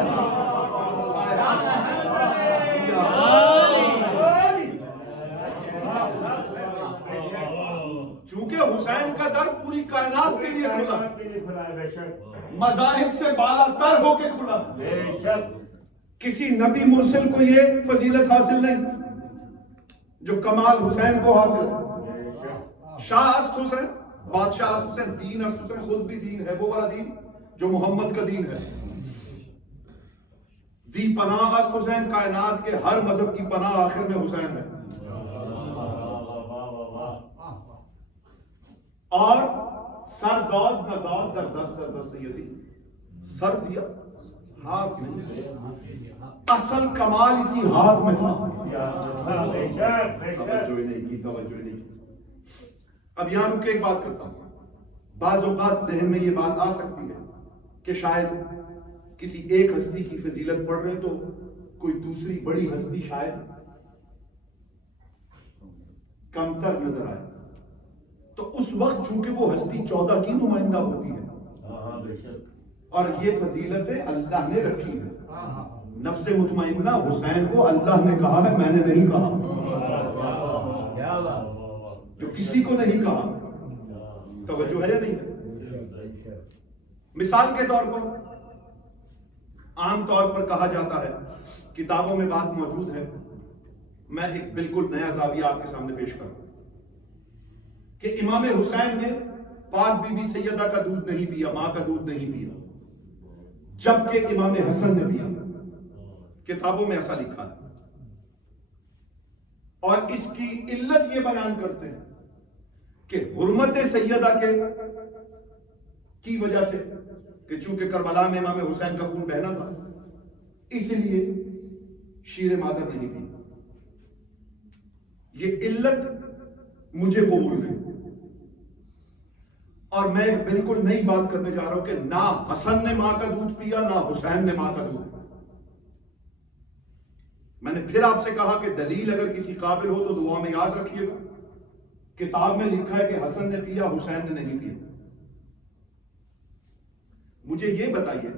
چونکہ حسین کا در پوری کائنات کے لیے کھلا ہے, مذاہب سے بالا تر ہو کے کھلا ہے. کسی نبی مرسل کو یہ فضیلت حاصل نہیں جو کمال حسین کو حاصل ہے. شاہ است حسین, بادشاہ است حسین, دین است حسین, خود بھی دین ہے, وہ والا دین جو محمد کا دین ہے. دی پناہ است حسین, کائنات کے ہر مذہب کی پناہ آخر میں حسین ہے. اور سر داد نہ داد در دست در دست یزید, سر دیا ہاتھ میں, اصل کمال اسی ہاتھ میں تھا. توجہ نہیں کی, توجہ نہیں کی. اب یہاں رک کے ایک بات کرتا ہوں. بعض اوقات ذہن میں یہ بات آ سکتی ہے کہ شاید کسی ایک ہستی کی فضیلت پڑھ رہے تو کوئی دوسری بڑی ہستی شاید کمتر نظر آئے. تو اس وقت چونکہ وہ ہستی 14 کی نمائندہ ہوتی ہے اور یہ فضیلتیں اللہ نے رکھی ہیں. نفس مطمئنہ حسین کو اللہ نے کہا ہے, میں نے نہیں کہا, جو کسی کو نہیں کہا. توجہ ہے یا نہیں؟ مثال کے طور پر عام طور پر کہا جاتا ہے, کتابوں میں بات موجود ہے, میں ایک بالکل نیا زاویہ آپ کے سامنے پیش کروں کہ امام حسین نے پاک بی بی سیدہ کا دودھ نہیں پیا, ماں کا دودھ نہیں پیا, جبکہ امام حسن نے پیا. کتابوں میں ایسا لکھا ہے. اور اس کی علت یہ بیان کرتے ہیں کہ حرمت سیدہ کی وجہ سے, کہ چونکہ کربلا میں امام حسین کا خون بہنا تھا, اس لیے شیر مادر نہیں پی. یہ علت مجھے قبول نہیں. اور میں ایک بالکل نئی بات کرنے جا رہا ہوں کہ نہ حسن نے ماں کا دودھ پیا, نہ حسین نے ماں کا دودھ پیا. میں نے پھر آپ سے کہا کہ دلیل اگر کسی قابل ہو تو دعا میں یاد رکھیے گا. کتاب میں لکھا ہے کہ حسن نے پیا, حسین نے نہیں پیا. مجھے یہ بتائیے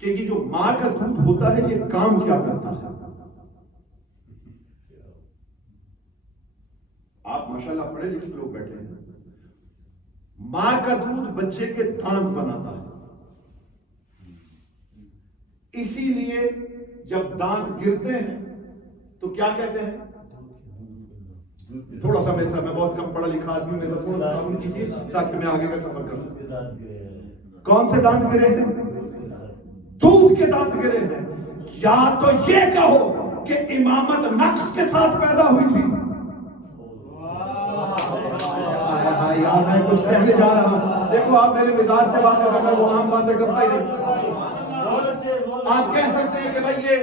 کہ یہ جو ماں کا دودھ ہوتا ہے یہ کام کیا کرتا ہے؟ آپ ماشاءاللہ پڑھے لکھے لوگ بیٹھے ہیں. ماں کا دودھ بچے کے دانت بناتا ہے. اسی لیے جب دانت گرتے ہیں تو کیا کہتے ہیں؟ تھوڑا سا میرے ساتھ, میں بہت کم پڑھا لکھا آدمی, میرے ساتھ تھوڑا تعاون کیجیے تاکہ میں آگے کا سفر کر سکوں. کون سے دانت گرے ہیں؟ دودھ کے دانت گرے ہیں. یا تو یہ کہو کہ امامت نقص کے ساتھ پیدا ہوئی تھی. یار میں کچھ کہنے جا رہا ہوں, دیکھو آپ میرے مزاج سے بات کرنا, وہ عام باتیں کرتا ہی نہیں. آپ کہہ سکتے ہیں کہ بھائی یہ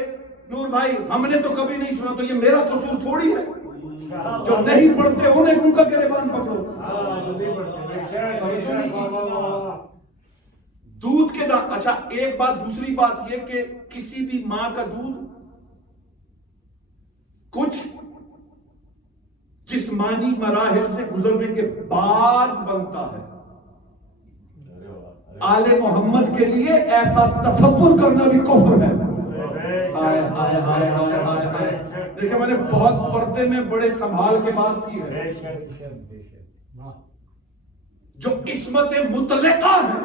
نور بھائی ہم نے تو کبھی نہیں سنا, تو یہ میرا قصور تھوڑی ہے. جو نہیں پڑھتے انہیں ان کا گریبان پکڑو. دودھ کے دانت. اچھا ایک بات, دوسری بات یہ کہ کسی بھی ماں کا دودھ کچھ جسمانی مراحل سے گزرنے کے بعد بنتا ہے. آل محمد کے لیے ایسا تصور کرنا بھی کفر ہے. ہائے ہائے ہائے ہائے ہائے ہائے. دیکھیں میں نے بہت پردے میں بڑے سنبھال کے بات کی ہے. جو عصمت مطلقہ ہے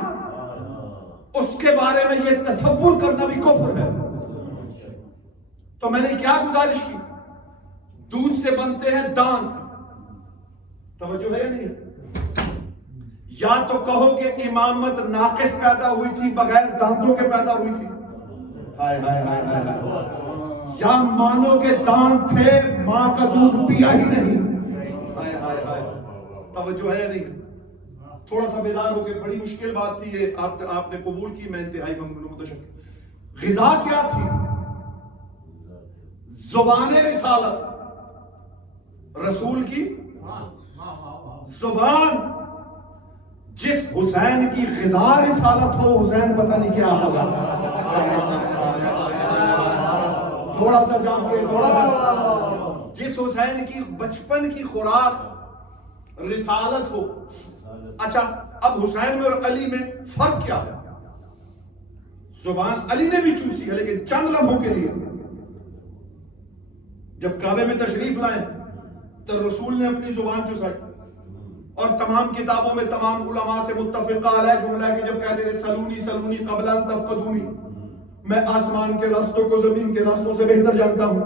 اس کے بارے میں یہ تصور کرنا بھی کفر ہے. تو میں نے کیا گزارش کی؟ دودھ سے بنتے ہیں دانت. توجہ ہے یا نہیں ہے؟ یا تو کہو کہ امامت ناقص پیدا ہوئی تھی، بغیر دانتوں کے پیدا ہوئی تھی. ہائے ہائے ہائے ہائے ہائے. یا مانو کہ دانت تھے، ماں کا دودھ پیا ہی نہیں. ہائے ہائے ہائے. توجہ ہے یا نہیں؟ تھوڑا سا بیدار ہو کے، بڑی مشکل بات تھی یہ، آپ نے قبول کی، میں انتہائی متشکر. غذا کیا تھی؟ زبان رسالت. رسول کی زبان. جس حسین کی غذا رسالت ہو، حسین پتہ نہیں کیا ہوگا. تھوڑا سا جام کے، تھوڑا سا. جس حسین کی بچپن کی خوراک رسالت ہو. اچھا، اب حسین میں اور علی میں فرق کیا ہے؟ زبان علی نے بھی چوسی ہے، لیکن چند لمحوں کے لیے. جب کعبے میں تشریف لائے تو رسول نے اپنی زبان چوسائی، اور تمام کتابوں میں تمام علماء سے متفقہ علیہ جملہ کہ جب کہتے تھے سلونی سلونی قبل ان تفقدونی، میں آسمان کے راستوں کو زمین کے راستوں سے بہتر جانتا ہوں،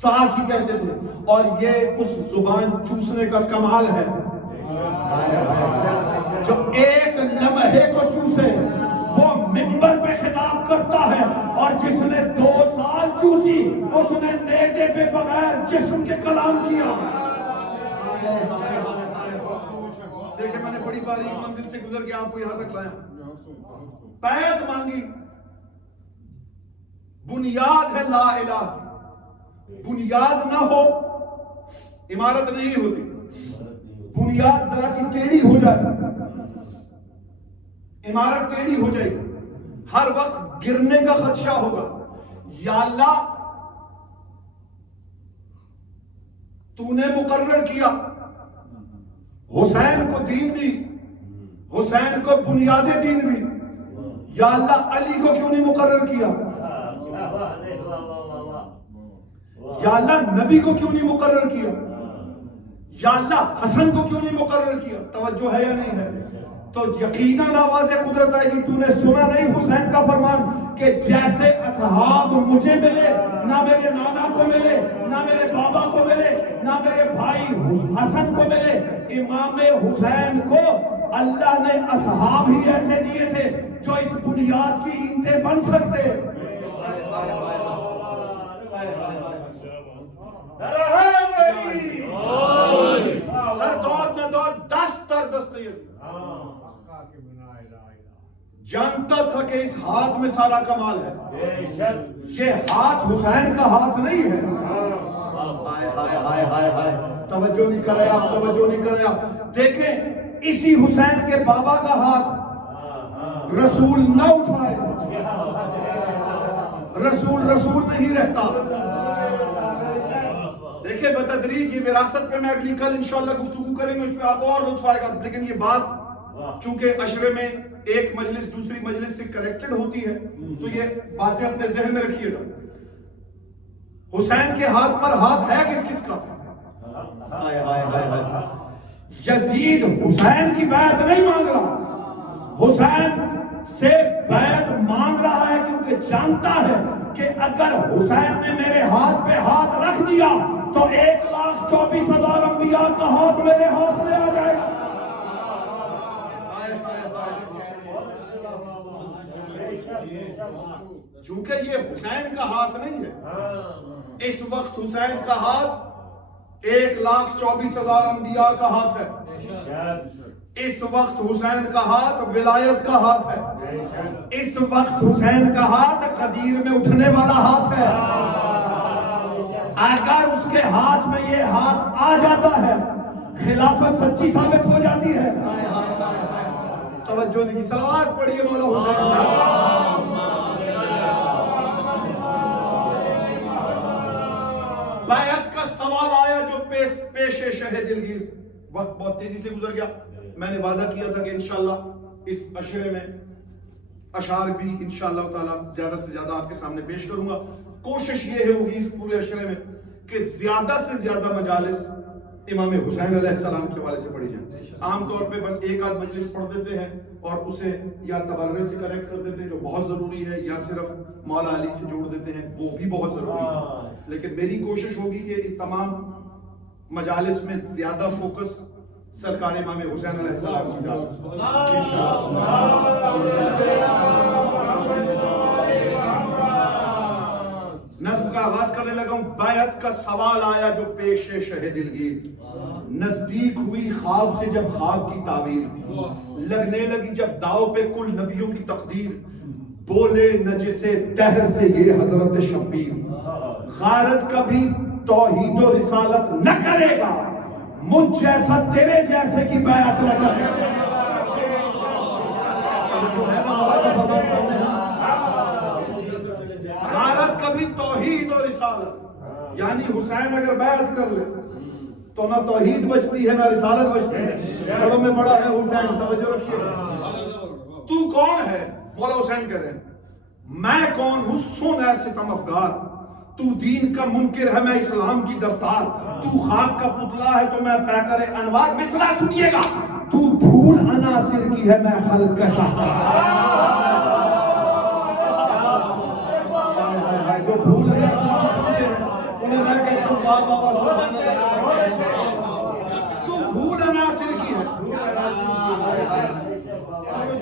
ساتھ ہی کہتے تھے. اور یہ اس زبان چوسنے کا کمال ہے جو ایک لمحے کو چوسے وہ منبر پہ خطاب کرتا ہے، اور جس نے 2 سال چوسی اس نے نیزے پہ بغیر جسم کے کلام کیا. دیکھیں، میں نے بڑی باریک منزل سے گزر کے آپ کو یہاں تک لایا. بیعت مانگی، بنیاد ہے لا الہ. بنیاد نہ ہو عمارت نہیں ہوتی. بنیاد ذرا سی ٹیڑھی ہو جائے، عمارت ٹیڑھی ہو جائے، ہر وقت گرنے کا خدشہ ہوگا. یا اللہ، تو نے مقرر کیا حسین کو دین بھی، حسین کو بنیاد دین بھی. یا اللہ، علی کو کیوں نہیں مقرر کیا؟ یا اللہ، نبی کو کیوں نہیں مقرر کیا؟ یا اللہ، حسن کو کیوں نہیں مقرر کیا؟ توجہ ہے یا نہیں ہے؟ تو یقیناً آواز قدرت آئے گی. تو نے سنا نہیں حسین کا فرمان کہ جیسے اصحاب مجھے ملے، نہ میرے نانا کو ملے، نہ میرے بابا کو ملے، نہ میرے بھائی حسن کو ملے، امام حسین کو اللہ نے اصحاب ہی ایسے دیے تھے جو اس بنیاد کی اینٹیں بن سکتے. سر دود میں دود، دست در دست یزید. جانتا تھا کہ اس ہاتھ میں سارا کمال ہے. یہ ہاتھ حسین کا ہاتھ نہیں ہے. ہائے ہائے ہائے ہائے ہائے. توجہ نہیں کر رہے آپ، توجہ نہیں کر رہے آپ. دیکھیں، اسی حسین کے بابا کا ہاتھ رسول نہ اٹھائے. رسول نہیں رہتا. دیکھیں بتدریج یہ وراثت پہ میں اگلی کل انشاءاللہ گفتگو کریں گے، اس پہ آپ اور لطف آئے گا. لیکن یہ بات چونکہ عشرے میں ایک مجلس دوسری مجلس سے کریکٹڈ ہوتی ہے، تو یہ باتیں اپنے ذہن میں رکھیے گا. حسین کے ہاتھ پر ہاتھ ہے کس کس کا؟ ہائے ہائے ہائے ہائے. یزید حسین کی بیعت نہیں مانگ رہا، حسین سے بیعت مانگ رہا ہے، کیونکہ جانتا ہے کہ اگر حسین نے میرے ہاتھ پہ ہاتھ رکھ دیا تو 1,24,000 انبیاء کا ہاتھ میرے ہاتھ میں آ جائے گا. چونکہ یہ حسین کا ہاتھ نہیں ہے، اس وقت حسین کا ہاتھ 1,24,000 انبیاء کا ہاتھ ہے. اس وقت حسین کا ہاتھ ولایت کا ہاتھ ہے. اس وقت حسین کا ہاتھ غدیر میں اٹھنے والا ہاتھ ہے. اگر اس کے ہاتھ میں یہ ہاتھ آ جاتا ہے، خلافت سچی ثابت ہو جاتی ہے. توجہ نہیں کی. صلوات پڑھیے مولا حسین. بیعت کا سوال آیا جو پیش شہ دلگیر. وقت بہت تیزی سے گزر گیا. میں نے وعدہ کیا تھا کہ انشاءاللہ اس عشرے میں اشعار بھی انشاءاللہ تعالی زیادہ سے زیادہ آپ کے سامنے پیش کروں گا. کوشش یہ ہوگی اس پورے عشرے میں کہ زیادہ سے زیادہ مجالس امام حسین علیہ السلام کے حوالے سے پڑھی جائیں. عام طور پہ بس ایک آدھ مجلس پڑھ دیتے ہیں اور اسے یا تبرے سے کریکٹ کر دیتے ہیں جو بہت ضروری ہے، یا صرف مولا علی سے جوڑ دیتے ہیں وہ بھی بہت ضروری ہے. لیکن میری کوشش ہوگی کہ ان تمام مجالس میں زیادہ فوکس سرکار امام حسین علیہ السلام کی ذات. نظم کا آغاز کرنے لگا ہوں. بیعت کا سوال آیا جو پیش شہ دلگیر، نزدیک ہوئی خواب سے جب خواب کی تعبیر، لگنے لگی جب داؤ پہ کل نبیوں کی تقدیر، بولے نجسے دہر سے یہ حضرت شبیر، غارت کبھی توحید و رسالت نہ کرے گا، مجھ جیسا تیرے جیسے کی بیعت نہ کرے گا. جو ہے نا مولانا بابا صاحب نے غارت کبھی توحید و رسالت، یعنی حسین اگر بیعت کر لے تو نہ توحید بچتی ہے نہ رسالت بچتی ہے. بڑوں میں بڑا ہے حسین، توجہ رکھیے. تو کون ہے؟ مولا حسین کہہ رہے ہیں میں کون ہوں سن اے ستم افگار، تو دین کا منکر ہے میں اسلام کی دستار، تو خاک کا پتلا ہے تو میں پیکر انوار. مصرع سنیے گا. تو بھول عناصر کی ہے میں خلق کا شاہکار. جو بھول عناصر کی سمجھے انہیں میں کہتا ہوں واہ واہ واہ سبحان اللہ. تو بھول عناصر کی ہے،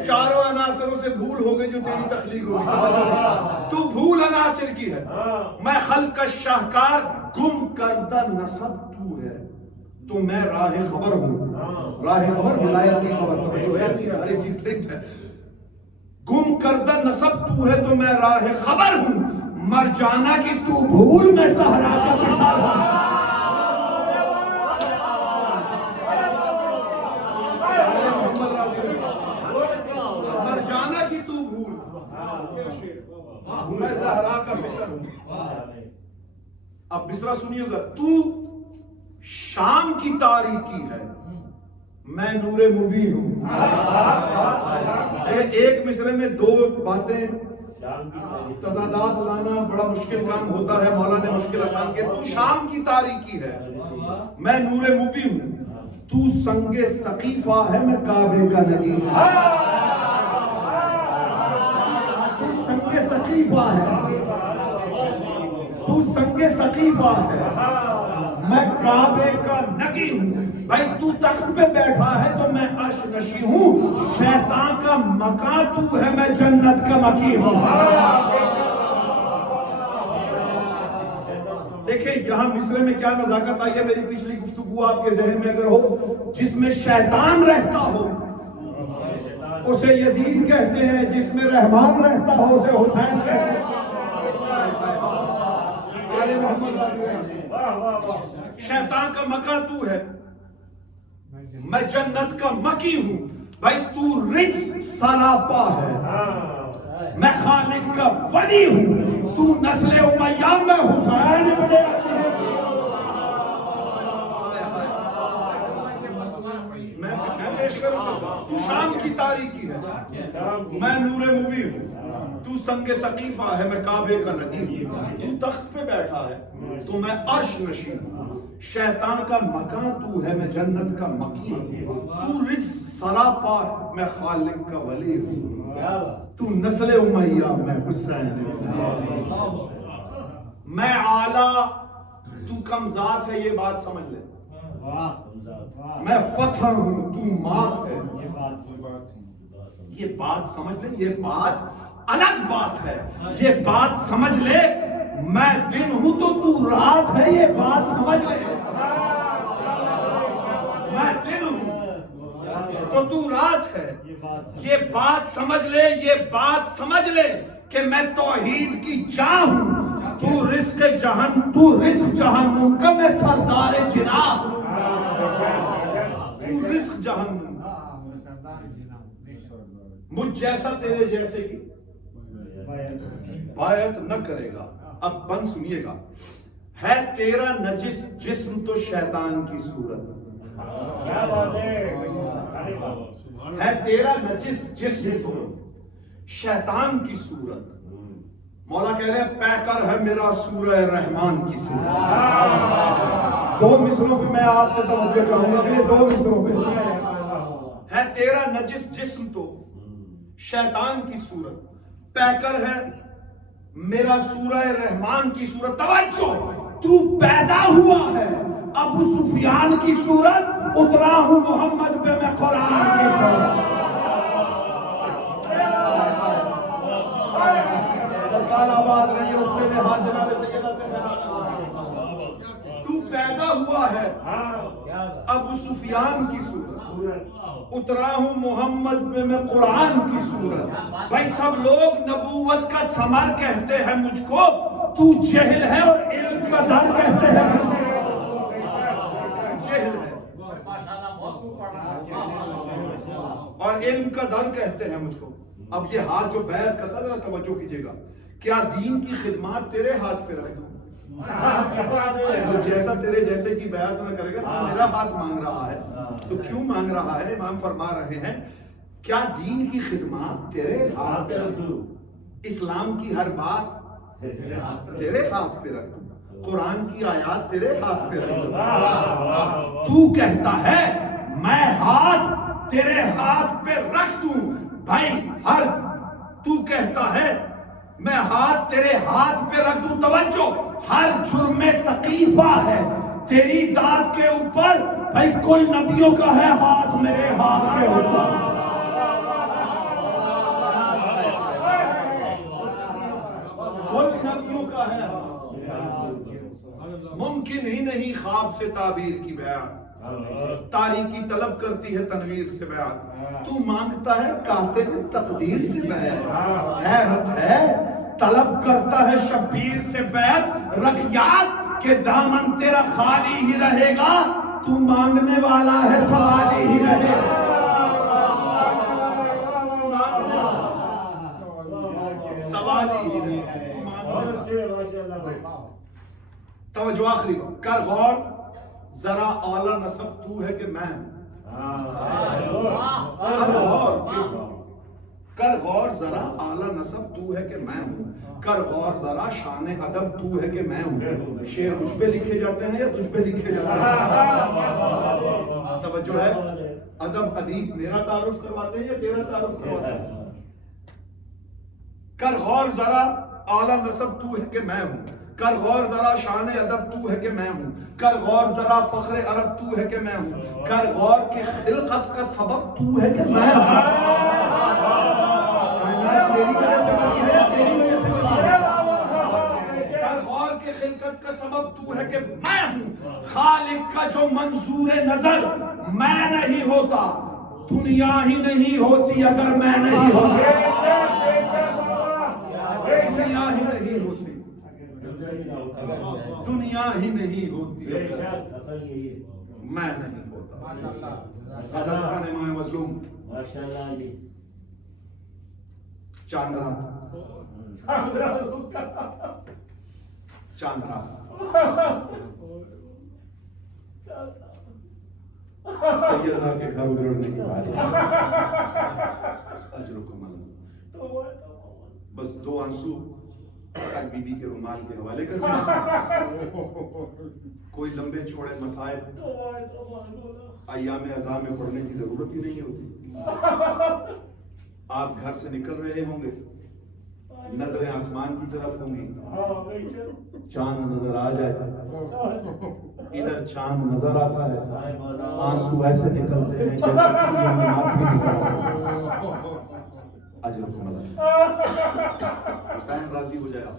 چاروں عناصروں سے بھول ہو گئی جو تیری تخلیق ہوگی. تو بھول عناصر کی ہے میں خلق کا شاہکار، گم کردہ نسب تو ہے تو میں راہ خبر ہوں. راہ خبر ولایت کی خبر، توجہ ہے نہیں ہے، ہر ایک چیز لنکڈ ہے. گم کردہ نسب تو ہے تو میں راہ خبر ہوں، مر جانا کی تو بھول میں زہرا کا مثال ہوں. مر جانا کی تو بھول میں زہرا کا مثال ہوں. اب مصرع سنیے گا. تو شام کی تاریکی ہے میں نور مبین ہوں. ایک مصرے میں دو باتیں تضادات لانا بڑا مشکل کام ہوتا ہے. مولا نے مشکل آسان کیا. تو شام کی تاریکی ہے میں نور مبین ہوں، تو سنگ سقیفہ ہے میں کعبے کا نگین ہوں. تو سنگ سقیفہ ہے، تو سنگ سقیفہ ہے میں کعبے کا نگی ہوں. بھائی تو تخت پہ بیٹھا ہے تو میں عرش نشی ہوں، شیطان کا مکان تو ہے میں جنت کا مکی ہوں. دیکھیں یہاں مصرے میں کیا نزاکت آئی ہے. میری پچھلی گفتگو آپ کے ذہن میں اگر ہو، جس میں شیطان رہتا ہو اسے یزید کہتے ہیں، جس میں رحمان رہتا ہو اسے حسین کہتے ہیں. شیطان کا مکہ تو ہے میں جنت کا مکی ہوں. بھائی تو رجس سراپا ہے میں خالق کا ولی ہوں، تو نسل امیہ میں حسین ابن علی. میں پیش کروں سکتا. تو شام کی تاریکی ہے میں نور مبین ہوں، تو سنگ سقیفہ ہے میں کعبے کا نگین ہوں. تو تخت پہ بیٹھا ہے تو میں عرش نشین ہوں، شیطان کا مکان تو ہے میں جنت کا مکی ہوں. تو رجس سراپا ہے میں خالق کا ولی ہوں، تو نسل امیہ میں حسین. میں اعلیٰ تو کم ذات ہے یہ بات سمجھ لے. میں فتح ہوں تو مات ہے یہ بات سمجھ لے. یہ بات الگ بات ہے، یہ بات سمجھ لے. میں دن ہوں تو رات ہے یہ بات سمجھ لے. میں دن ہوں تو رات ہے یہ بات سمجھ لے. یہ بات سمجھ لے کہ میں توحید کی جاں ہوں، تو رزق جہنم کا میں سردار جناب ہوں. تو رزق جہنم مجھ جیسا تیرے جیسے کی بیعت نہ کرے گا. اب بند سنیے گا. ہے تیرا نجس جسم تو شیطان کی صورت، ہے تیرا نجس جسم تو شیطان کی صورت. مولا کہہ رہے ہیں پیکر ہے میرا سورہ رحمان کی سورہ. 2 مصروں پہ میں آپ سے توجہ کروں گا. اگلے 2 مصروں پہ ہے تیرا نجس جسم تو شیطان کی صورت، پیکر ہے میرا سورہ رحمان کی صورت. توجہ، تو پیدا ہوا ہے ابو سفیان کی صورت، اترا ہوں محمد پہ میں قرآن کی صورت. آباد رہی ہے اس پہ میں ہاتھ جناب سیدہ سے میرا. تو پیدا ہوا ہے ابو سفیان کی صورت، اترا ہوں محمد پہ میں قرآن کی صورت. بھائی سب لوگ نبوت کا ثمر کہتے ہیں مجھ کو، تو جہل ہے اور علم کا در کہتے ہیں مجھ کو. جہل ہے اور علم کا در کہتے ہیں مجھ کو. اب یہ ہاتھ جو بیعت کا تھا ذرا توجہ کیجئے گا، کیا دین کی خدمات تیرے ہاتھ پہ رکھ دوں؟ جیسا تیرے جیسے کی بیعت نہ کرے گا تو میرا ہاتھ مانگ رہا ہے. تو کیوں مانگ رہا ہے؟ امام فرما رہے ہیں کیا دین کی خدمات تیرے ہاتھ پہ رکھ دوں؟ اسلام کی ہر بات تیرے ہاتھ پہ رکھ دوں؟ قرآن کی آیات تیرے ہاتھ پہ رکھ دوں؟ تو کہتا ہے میں ہاتھ تیرے ہاتھ پہ رکھ دوں. بھائی تو کہتا ہے میں ہاتھ تیرے ہاتھ پہ رکھ دوں. توجہ، ہر جرم ثقیفہ ہے تیری ذات کے اوپر. بھائی کل نبیوں کا ہے ہاتھ میرے ہاتھ کے اوپر. کل نبیوں کا ہے ہاتھ. ممکن ہی نہیں خواب سے تعبیر کی بیعت، تاریکی طلب کرتی ہے تنویر سے بیعت. تو مانگتا ہے کاتب تقدیر سے بیعت. حیرت ہے طلب کرتا ہے شبیر سے بیعت. رکھ یاد کہ دامن تیرا خالی ہی رہے گا، تو مانگنے والا ہے سوالی ہی رہے گا. سوالی ہی رہے گا. توجہ آخری بات کر غور، ذرا اعلیٰ نسب تو ہے کہ میں ہوں. کر غور ذرا اعلیٰ نسب تو ہے کہ میں ہوں. کر غور ذرا شان ادب تو ہے کہ میں ہوں. شعر مجھ پہ لکھے جاتے ہیں یا تجھ پہ لکھے جاتے ہیں؟ توجہ ہے. ادب ادیب میرا تعارف کرواتے ہیں یا تیرا تعارف کرواتے ہیں؟ کر غور ذرا اعلیٰ نسب تو ہے کہ میں ہوں. کر غور ذرا شان ادب تو ہے کہ میں ہوں. کر غور ذرا فخر عرب تو ہے کہ میں ہوں. کر غور کہ خلقت کا سبب تو ہے کہ میں ہوں. کائنات میری وجہ سے بنی ہے، تیری وجہ سے بنی ہے. کر غور کہ خلقت کا سبب تو ہے کہ میں ہوں. خالق کا جو منظور نظر میں نہیں ہوتا، دنیا ہی نہیں ہوتی اگر میں نہیں ہوتا. دنیا ہی نہیں ہوتی، دنیا ہی نہیں ہوتی میں نہیں ہوتا. حضرت امام مظلوم چاند رات سیدہ کے گھر اجڑنے کی باری. اجرکم اللہ. بس 2 آنسو بی بی کے رومال کے حوالے کر دیں. کوئی لمبے چوڑے مسائل ایام عزا میں پڑھنے کی ضرورت ہی نہیں ہوتی. آپ گھر سے نکل رہے ہوں گے، نظریں آسمان کی طرف ہوں گی، چاند نظر آ جائے، ادھر چاند نظر آتا ہے، آنسو ایسے نکلتے ہیں جیسے اجرکم اللہ. حسین راضی ہو جائے آپ.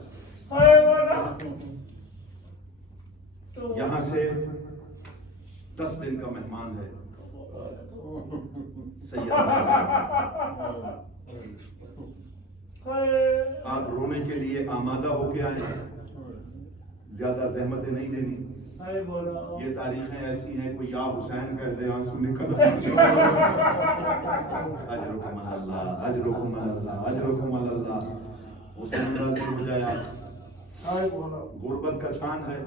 یہاں سے 10 دن کا مہمان ہے سید. آپ رونے کے لیے آمادہ ہو کے آئے، زیادہ زحمتیں نہیں دینی. یہ تاریخیں ایسی ہیں کوئی یا حسین کہہ دے آنسو نکل. اجرکم اللہ، اجرکم اللہ، اجرکم اللہ. حسین راضی ہو جائے آپ. غربت کا چھان ہے،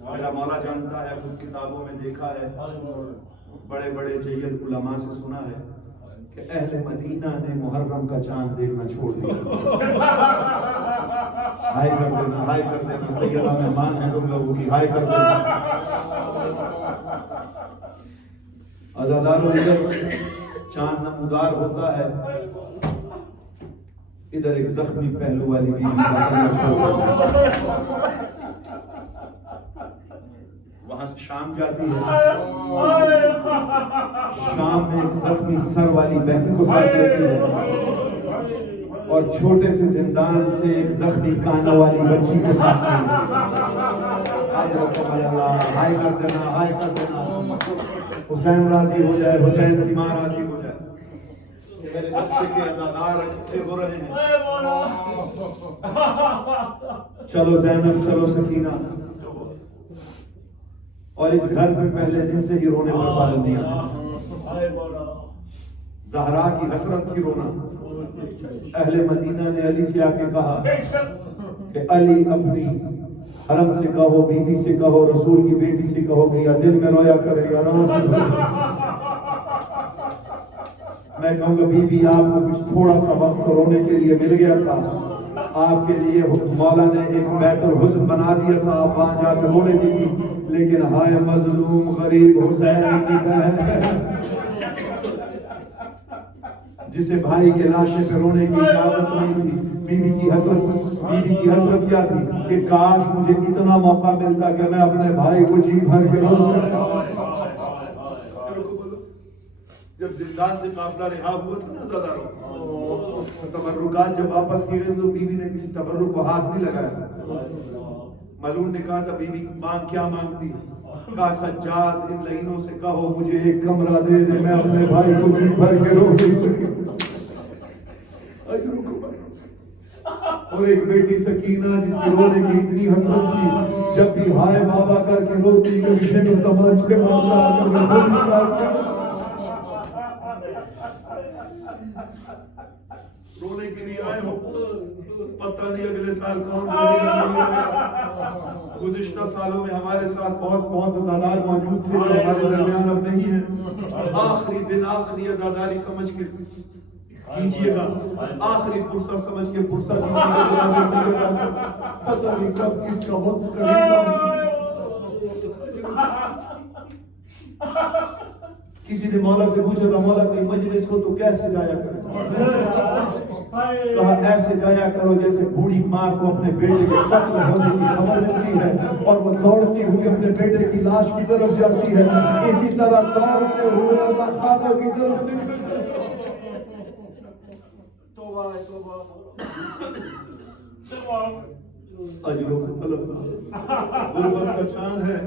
میرا مولا جانتا ہے، خود کتابوں میں دیکھا ہے، بڑے بڑے جید علماء سے سنا ہے کہ اہل مدینہ نے محرم کا چاند دیکھنا چھوڑ دیا. ہائے کر دینا، ہائے کر دینا، سیدہ مہمان ہیں تم لوگوں کی، ہائے کر دینا۔ عزادارو ادھر چاند نمودار ہوتا ہے، ادھر ایک زخمی پہلو والی بیوی وہاں سے شام جاتی ہے، شام میں ایک زخمی سر والی بہن کو ساتھ لیتی ہے اور چھوٹے سے زندان سے ایک زخمی کانوں والی بچی کو ساتھ لیتی ہے۔ حضرت اللہ ہائے کر دینا، ہائے کر دینا، حسین راضی ہو جائے، حسین کی ماں راضی ہو جائے کہ میرے بچے کے عزادار اکٹھے ہو رہے ہیں۔ چلو زینب، چلو سکینہ، اور اس گھر پہ پہلے دن سے ہی رونے پر پابندیاں ہیں۔ زہرا کی حسرت تھی رونا۔ اہل مدینہ نے علی سے آ کے کہا کہ علی اپنی حرم سے کہو، بی بی سے کہو، رسول کی بیٹی سے کہو کہ یا دل میں رویا کرے یا رات میں رویا۔ میں کہوں گا بی بی آپ کو کچھ تھوڑا سا وقت رونے کے لیے مل گیا تھا، آپ کے لیے مولا نے ایک بیت الحزن بنا دیا تھا، آپ وہاں جا کے رو لیتی تھی، لیکن ہائے مظلوم غریب حسین کی بہن جسے بھائی کے لاشے پہ رونے کی اجازت نہیں تھی۔ بی بی کی حسرت کیا تھی کہ کاش مجھے اتنا موقع ملتا کہ میں اپنے بھائی کو جی بھر کے رو سکتا۔ جب زندان سے قافلہ رہا ہوا تھا نا زادارو، تبرکات جب واپس کی گئی تو بی بی نے کسی تبرک کو ہاتھ نہیں لگایا۔ ملون نے کہا تھا بی بی مانگ کیا مانگتی ہے؟ کہا سجاد ان لائنوں سے کہو مجھے ایک کمرہ دے دے، میں اپنے بھائی کو جی بھر کے رو نہیں سکتا۔ اور ایک بیٹی سکینہ جس کی رونے کی اتنی حسرت تھی، جب بھی ہائے بابا کر کے روتی کہ رشے میں تماچے مارتا کر میں خود نکالتا۔ رونے کے لیے آئے ہو، پتہ نہیں اگلے سال کون رہے گا۔ گزشتہ سالوں میں ہمارے ساتھ بہت عزادار موجود تھے جو ہمارے درمیان اب نہیں ہیں۔ آخری دن آخری عزاداری سمجھ کے کیجئے گا، آخری پرسہ سمجھ کے پرسہ دیجئے گا، پتہ نہیں کب کس کا وقت قریب آ۔ کسی نے مولا سے پوچھا تھا مولا کوئی مجلس ہو تو کیسے جایا کرے؟ کہا ایسے جایا کرو جیسے بوڑھی ماں کو اپنے بیٹے کے قتل ہونے کی خبر ملتی ہے اور وہ دوڑتی ہوئی اپنے بیٹے کی لاش کی طرف جاتی ہے، اسی طرح دوڑتے ہوئے اللہ خانہ کی طرف نکل جاتے۔ اجروں کو طلب غربت کا چاند ہے،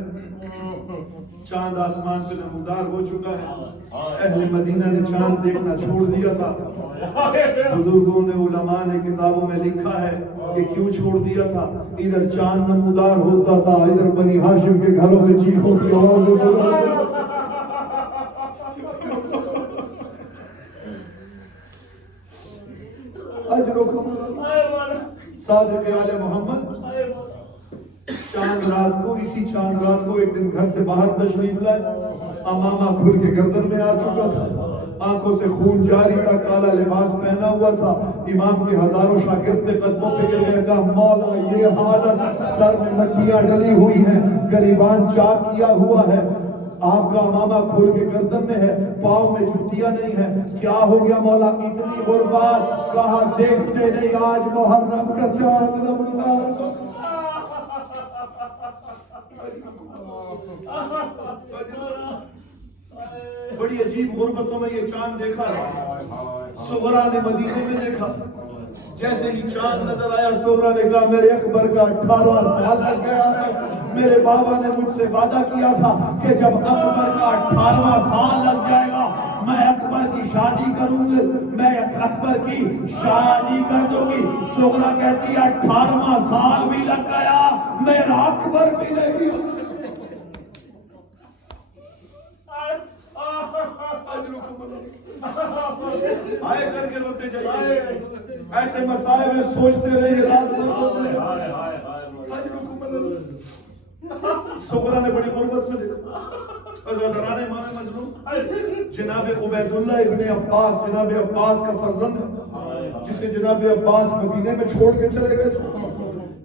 چاند آسمان پہ نمودار ہو چکا ہے۔ اہل مدینہ نے چاند دیکھنا چھوڑ دیا تھا۔ بزرگوں نے علماء نے کتابوں میں لکھا ہے کہ کیوں چھوڑ دیا تھا۔ ادھر چاند نمودار ہوتا تھا، ادھر بنی ہاشم کے گھروں سے چیخوں کی آوازیں۔ صادق آل محمد چاند رات کو، اسی چاند رات کو ایک دن گھر سے باہر تشریف لائے، امامہ کھل کے گردن میں آ چکا تھا، آنکھوں سے خون جاری تھا، کالا لباس پہنا ہوا تھا۔ امام کے ہزاروں شاگرد قدموں پہ گر گئے، کہا مولا یہ حالت، سر میں مٹیاں ڈلی ہوئی ہیں، گریبان چاک کیا ہوا ہے، آپ کا امامہ کھول کے گردن میں ہے، پاؤں میں جوتیاں نہیں ہیں، کیا ہو گیا مولا اتنی غربت؟ کہا دیکھتے نہیں آج محرم کا چاند نمودار۔ بڑی عجیب غربتوں میں یہ چاند دیکھا ہے۔ صغرا نے مدینے میں دیکھا، جیسے ہی چاند نظر آیا صغرا نے کہا میرے اکبر کا 18واں سال لگ گیا ہے، میرے بابا نے مجھ سے وعدہ کیا تھا کہ جب اکبر کا 18واں سال لگ جائے گا میں اکبر کی شادی کروں گی، میں اکبر کی شادی کر دوں گی۔ صغرا کہتی ہے 18واں سال بھی لگ گیا، میرا اکبر بھی نہیں۔ آئے کر کے روتے جائیے، ایسے مسائل میں سوچتے رہیے، رات صغرا نے بڑی غربت میں دیکھا۔ حضرت امام مجنون جناب عبیداللہ ابن عباس، جناب عباس کا فرزند ہے، جسے جناب عباس مدینے میں چھوڑ کے چلے گئے تھے،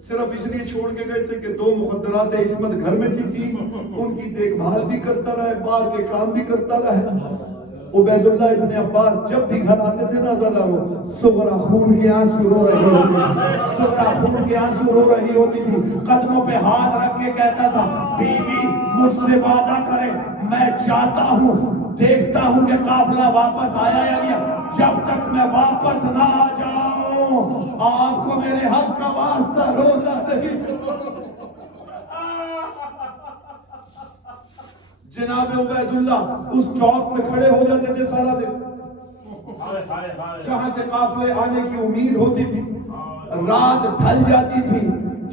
صرف اس لیے چھوڑ کے گئے تھے کہ 2 مخدرات عصمت گھر میں تھی ان کی دیکھ بھال بھی کرتا رہے، باہر کے کام بھی کرتا رہے۔ عبید اللہ ابن عباس جب بھی گھر آتے تھے نا زیادہ وہ صغرا خون کے آنسو رو رہی ہوتی تھی، صغرا خون کے آنسو رو رہی ہوتی تھی، قدموں پہ ہاتھ رکھ کے کہتا تھا بیوی مجھ سے وعدہ کرے، میں چاہتا ہوں دیکھتا ہوں کہ قافلہ واپس آیا یا نہیں، جب تک میں واپس نہ آ جاؤں آپ کو میرے حق کا واسطہ رونا نہیں۔ جناب عبید اللہ اس چوک میں کھڑے ہو جاتے تھے سارا دن، جہاں سے قافلے آنے کی امید ہوتی تھی، رات ڈھل جاتی تھی،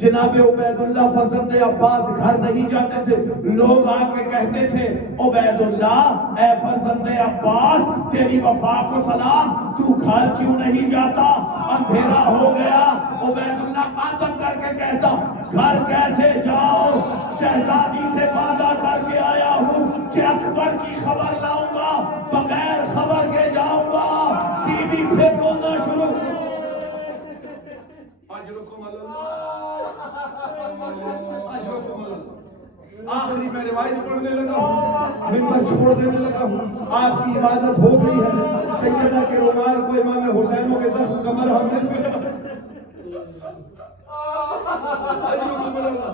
جناب عبید اللہ فرزند عباس گھر نہیں جاتے تھے، لوگ آ کے کہتے تھے عبید اللہ اے فرزند عباس تیری وفا کو سلام، تو گھر کیوں نہیں جاتا، اندھیرا ہو گیا۔ عبید اللہ ماتم کر کے کہتا گھر کیسے جاؤ، شہزادی سے وعدہ کر کے آیا ہوں کہ اکبر کی خبر لاؤں گا، بغیر خبر کے جاؤں گا۔ بی بی پھر رونا شروع، اجرکم اللہ، اجرکم اللہ۔ آخری میں روایت پڑھنے لگا ہوں، ممبر چھوڑ دینے لگا ہوں، آپ کی عبادت ہو گئی ہے، سیدہ کے رومال کو امام حسینوں کے زخم کا مرہم مل گیا۔ اجرکم اللہ۔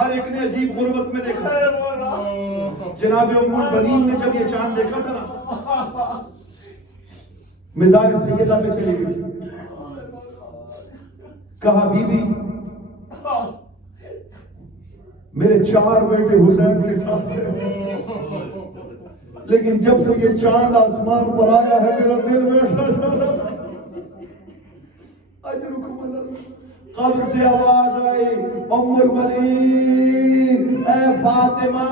ہر ایک نے عجیب غربت میں دیکھا۔ جناب ام البنین نے جب یہ چاند دیکھا تھا نا، مزار سیدہ پہ چلی گئی، کہا بی بی میرے 4 بیٹے حسین کے ساتھ ہیں، لیکن جب سے یہ چاند آسمان پر آیا ہے میرا دل بیٹھا چلا۔ اجرکم اللہ۔ قبر سے آواز آئی ام البنین اے فاطمہ،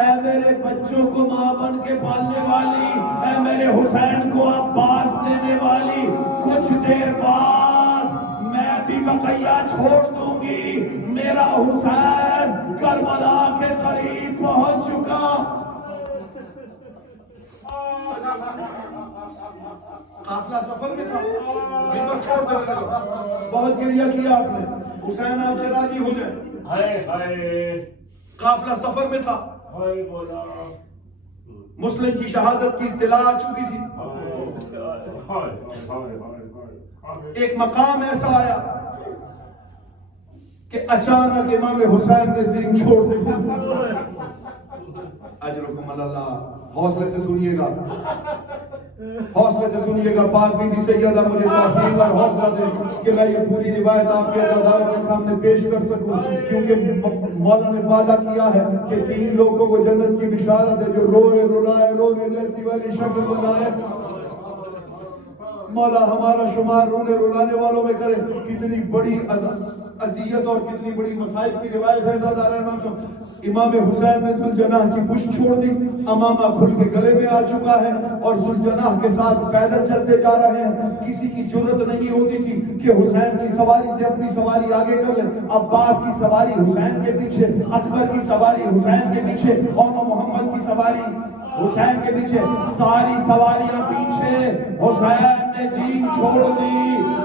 اے میرے بچوں کو ماں بن کے پالنے والی، اے میرے حسین کو عباس دینے والی، کچھ دیر بعد میں بھی بقیہ چھوڑ دوں گی، میرا حسین کربلا کے قریب پہنچ چکا۔ قافلہ سفر میں تھا، ممبر چھوڑ دینے لگا، بہت گریہ کیا آپ نے، حسین آپ سے راضی ہو جائے۔ قافلہ سفر میں تھا، مسلم کی شہادت کی اطلاع آ چکی تھی۔ ایک مقام ایسا آیا کہ اچانک امام حسین نے زین چھوڑ دی۔ اجرکم اللہ۔ حوصلے سے سنیے گا، حوصلے سے سنیے گا، پاک بی بی سیدہ مجھے توفیق اور حوصلہ دے کہ میں یہ پوری روایت آپ کے عزاداروں کے سامنے پیش کر سکوں، کیونکہ مولا نے وعدہ کیا ہے کہ 3 لوگوں کو جنت کی بشارت ہے جو روئے رلائے رونے جیسی والی شکل بنائے۔ مولا ہمارا شمار رونے رلانے والوں میں کرے۔ کتنی بڑی اذیت اور کتنی بڑی مصائب کی روایت ہے امام حسین نے ذوالجناح کی پشت چھوڑ دی، امامہ کھل کے گلے میں آ چکا ہے اور ذوالجناح کے ساتھ پیدل چلتے جا رہے ہیں۔ کسی کی جرت نہیں ہوتی تھی کہ حسین کی سواری سے اپنی سواری آگے کر لے، عباس کی سواری حسین کے پیچھے، اکبر کی سواری حسین کے پیچھے، اور محمد کی سواری حسین کے پیچھے، ساری سواریاں پیچھے۔ حسین نے زین چھوڑ دی،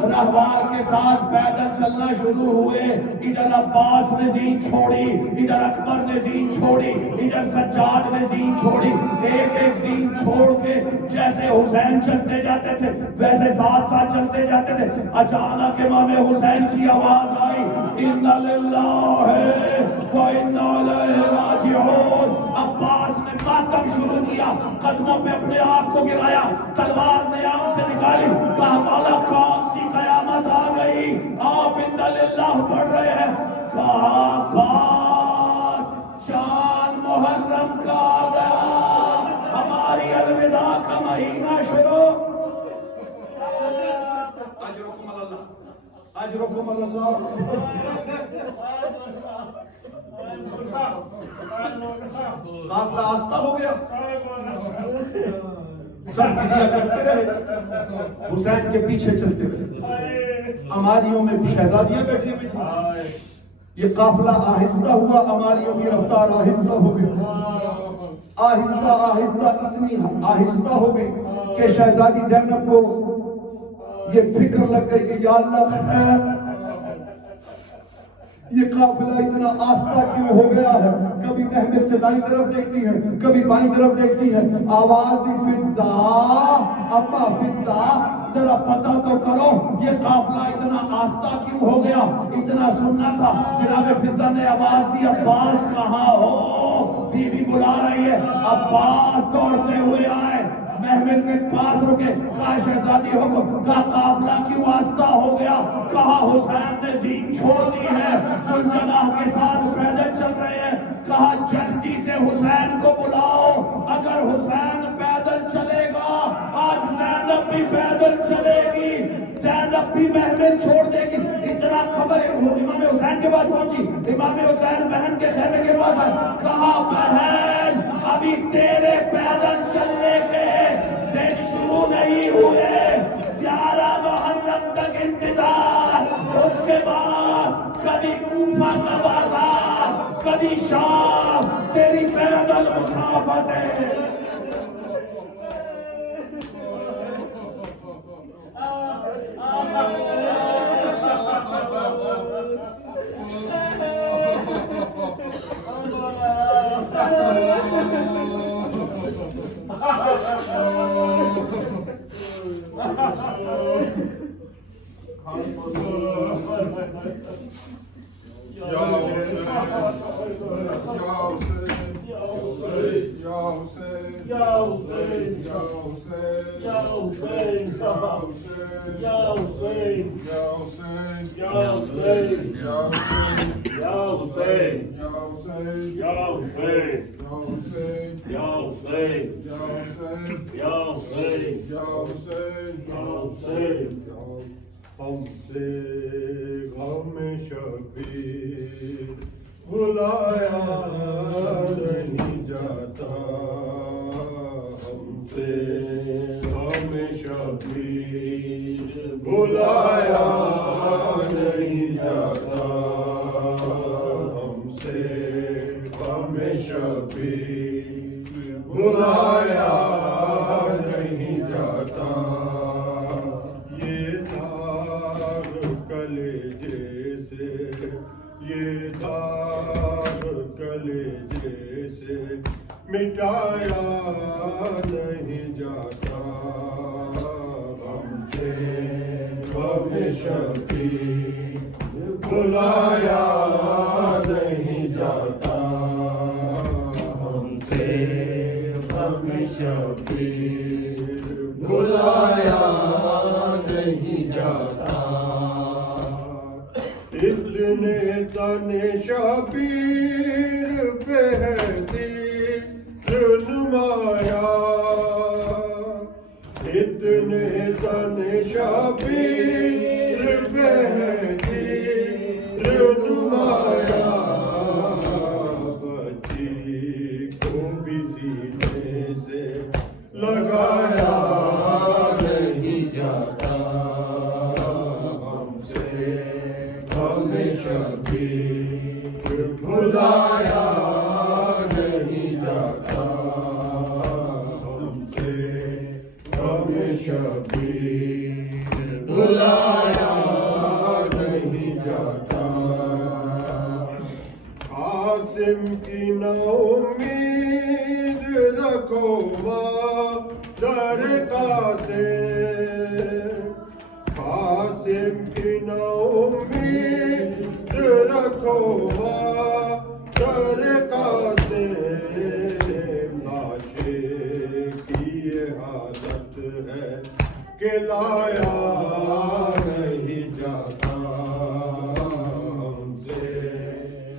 رہوار کے ساتھ پیدل چلنا شروع ہوئے۔ ادھر عباس نے زین چھوڑی، ادھر اکبر نے زین چھوڑی، ادھر سجاد نے زین چھوڑی۔ ایک ایک زین چھوڑ کے جیسے حسین چلتے جاتے تھے ویسے ساتھ ساتھ چلتے جاتے تھے۔ اچانک امام حسین کی آواز آئی، اِنَّ لِلَّهِ وَإِنَّا إِلَيْهِ رَاجِعُونَ۔ عباس نے ماتم شروع کیا، قدموں پہ اپنے آپ کو گرایا، تلوار نیام سے نکالی، کہا مولا کون سی قیامت آ گئی، آپ اِنَّ لِلَّهِ پڑھ رہے ہیں۔ کہا عباس چاند محرم کا آ گیا، ہماری الوداع کا مہینہ شروع۔ اجرکم اللہ، اجرکم اللہ۔ قافلہ آستہ ہو گیا، سب گریا کرتے رہے، حسین کے پیچھے چلتے رہے۔ اماریوں میں شہزادیاں بیٹھی ہوئی تھیں۔ یہ قافلہ آہستہ ہوا، اماریوں کی رفتار آہستہ ہو گئی، آہستہ آہستہ اتنی آہستہ ہو گئی کہ شہزادی زینب کو یہ فکر لگ گئی کہ یا اللہ یہ قافلہ اتنا آستہ کیوں ہو گیا ہے؟ کبھی محمل سے دائیں طرف دیکھتی ہے، کبھی بائیں طرف دیکھتی ہے، آواز دی فضا، اپا فضا ذرا پتہ تو کرو یہ قافلہ اتنا آستہ کیوں ہو گیا؟ اتنا سننا تھا۔ جناب فضا نے آواز دی، عباس کہاں ہو؟ بی بی بلا رہی ہے، عباس دوڑتے ہوئے آئے، محمل کے پاس رکے، کہا شہزادی حکم، کہا قافلہ کیوں آستہ ہو گیا؟ کہا حسین نے جین چھوڑ دی ہے، ذوالجناح کے ساتھ پیدل چل رہے ہیں۔ کہا جلدی سے حسین کو بلاؤ، اگر حسین پیدل چلے گا آج زینب بھی پیدل چلے گی، زینب بھی محمل چھوڑ دے گی۔ اتنا خبر امام حسین کے پاس پہنچی، امام حسین بہن کے خیمے کے پاس آئے، کہا بہن ابھی تیرے پیدل چلنے کے دن شروع نہیں ہوئے، 11 محرم تک انتظار، اس کے بعد کبھی کوفہ کا بازار، کبھی شام، تیری پیدل مسافت ہے۔ ہم سے غم شبیر بلایا نہیں جاتا، ہم سے غم شبیر بلایا نہیں جاتا، ہم سے غم شبیر بلایا نہیں جاتا۔ یہ داغ کلیجے سے مٹایا نہیں جاتا، ہم سے غم شبیر بلایا نہیں جاتا، ہم سے غم شبیر بلایا نہیں جاتا۔ اتنے تن شبیر پہ دل نمایا، اتنے تن شبیر پہ دل نمایا، بچی کو بھی سینے سے لگایا نہیں جاتا، ہم سے غم شبیر بلایا نہیں جاتا، ہم سے غم شبیر بلایا نہیں جاتا۔ عاصم کی نا امید رکھو در قاسم، عاصم کی نا امید رکھو در قاسم، لاشے کی یہ حالت ہے کہ لایا نہیں جاتا، ہم سے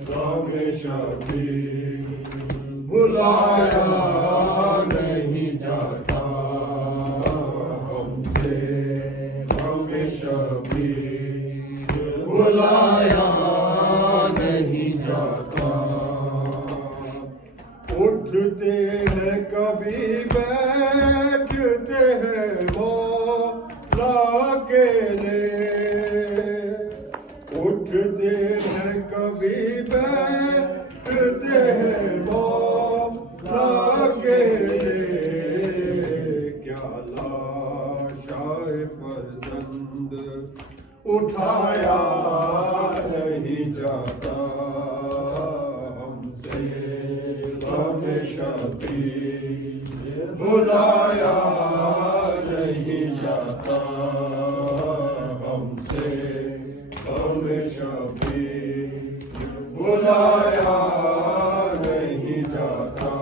غم شبیر بلایا نہیں جاتا، ہم سے غم شبیر بلایا نہیں جاتا۔ اٹھتے ہیں کبھی بیٹھتے ہیں مولا کے لیے، اٹھتے ہیں کبھی بیٹھتے ہیں مولا کے لیے، کیا لاشائے فرزند اٹھایا نہیں جاتا ہم سے غم شبیر بلایا نہیں جاتا ہم سے غم شبیر بلایا نہیں جاتا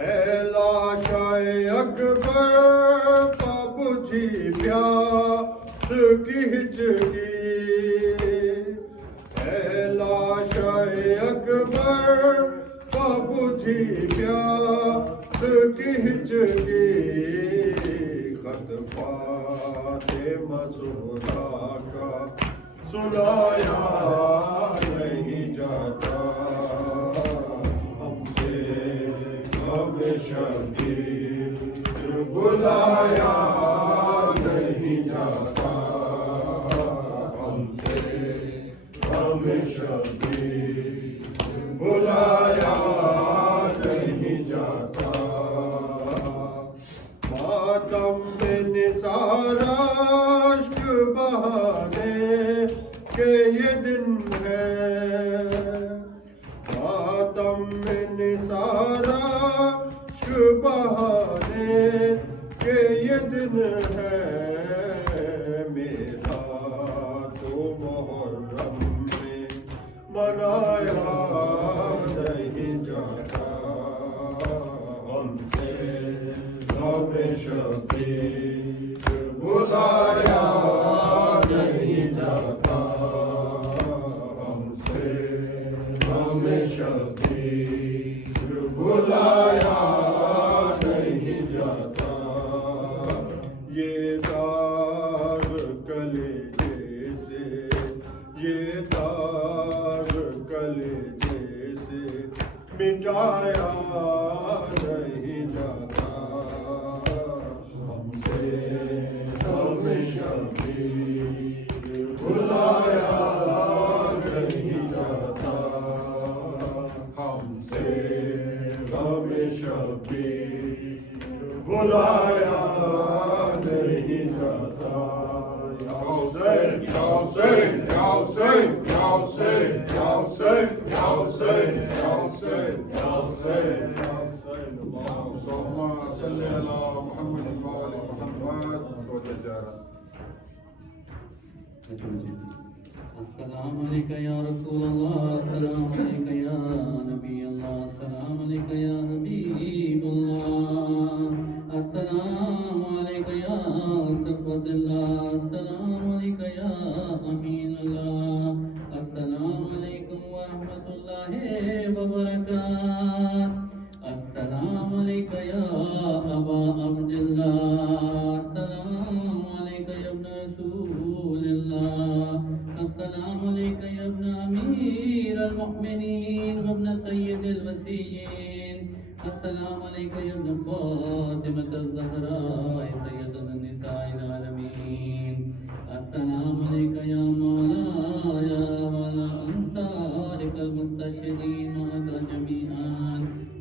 اے لاشائے اکبر پا بجھی پیاس کی ہچکی اے لاشائے اکبر پا بجھی پیاس کی ہچکی خط فاطمہ زہرا کا سنایا نہیں جاتا ہم سے غم شبیر بلایا نہیں جاتا ہم سے غم شبیر بلایا نہیں جاتا ماتم میں نثار اشک بہانے کہ یہ دن ہے ماتم میں نثار اشک بہانے کہ یہ دن ہے میرا تو محرم میں منایا نہیں جاتا ہم سے غم شبیر بلایا نہیں جاتا ہم سے غم شبیر بلایا نہیں جاتا یہ داغ کلیجے سے یہ داغ کلیجے سے مٹایا نہیں جاتا ہم سے غم شبیر بلایا نہیں جاتا ہم سے غم شبیر بلایا نہیں جاتا یا حسین یا حسین یا حسین یا حسین یا حسین یا حسین یا حسین یا حسین یا حسین اللهم صل على محمد وآل محمد وجزاك السلام علیکہ یا رسول اللہ، السلام علیکہ یا نبی اللہ، السلام علیکہ یا حبیب اللہ، السلام علیکہ یا صفوت اللہ، السلام علیکہ یا امین اللہ، السلام علیکم ورحمۃ اللہ وبرکاتہ، السلام علیکہ یا ابا عبداللہ، السلام علیکہ یا ابن رسول اللہ، السلام علیکہ یا ابن امیر المؤمنین وابن سید الوسیین، السلام علیکہ یا ابن فاطمة الزہراء سیدۃ النساء العالمین، السلام علیکہ یا مولایا وعلی انصارک المستشہدین معک جمیعا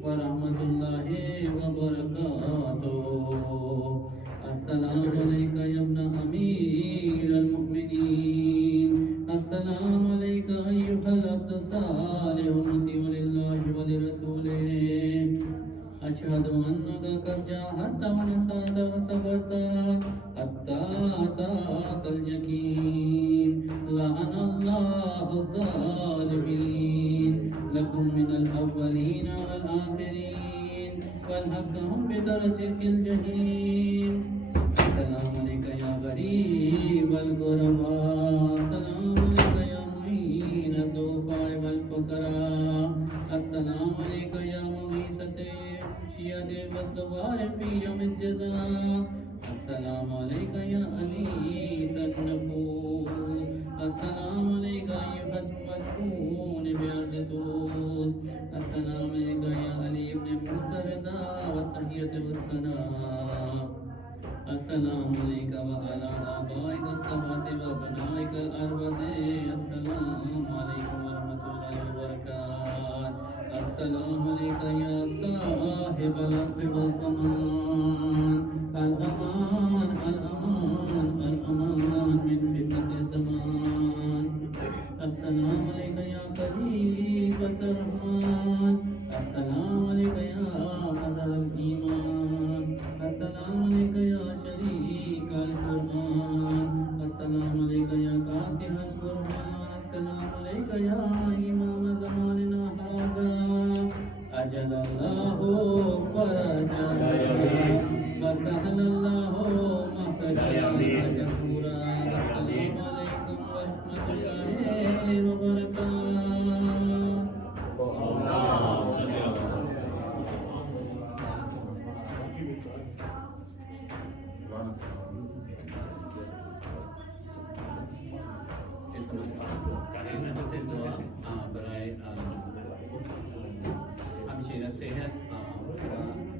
ورحمۃ اللہ وبرکاتہ، السلام علیکہ یا ابن امیر المؤمنین، السلام علیکہ ایھا العبد الصالح امتی وللہ ولرسولہ، اشہد انک قد جاہدت ونصحت وصبرت حتی اتاک الیقین، لعن اللہ الظالمین، لکم من الاولین والآخرین، والحقهم بدرجک الجحیم، السلام علیکہ یا غریب الغرباء، السلام علیکہ یا معین الضعفاء والفقراء، السلام علیکہ یا مغیثۃ الشیعۃ والثوار فی یوم الجزاء، السلام علیکہ یا انیس النفوس، السلام علیکہ ایھا المدفون بارض طوس، السلام علیکہ یا علی بن موسیٰ الرضا والتحیۃ والثناء، السلام علیکہ وعلی آبائک السبعۃ وابنائک الاربعۃ، السلام علیکم ورحمۃ اللہ وبرکاتہ، السلام علیکہ یا صاحب العصر والزمان، سے دعا برائے ہمشیرہ صحت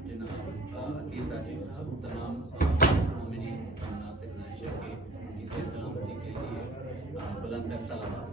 جناب عقیدہ جی صاحب تمام مومنین مناسب نشر کے ان کی صحت سلامتی کے لیے بلند تر سلامات.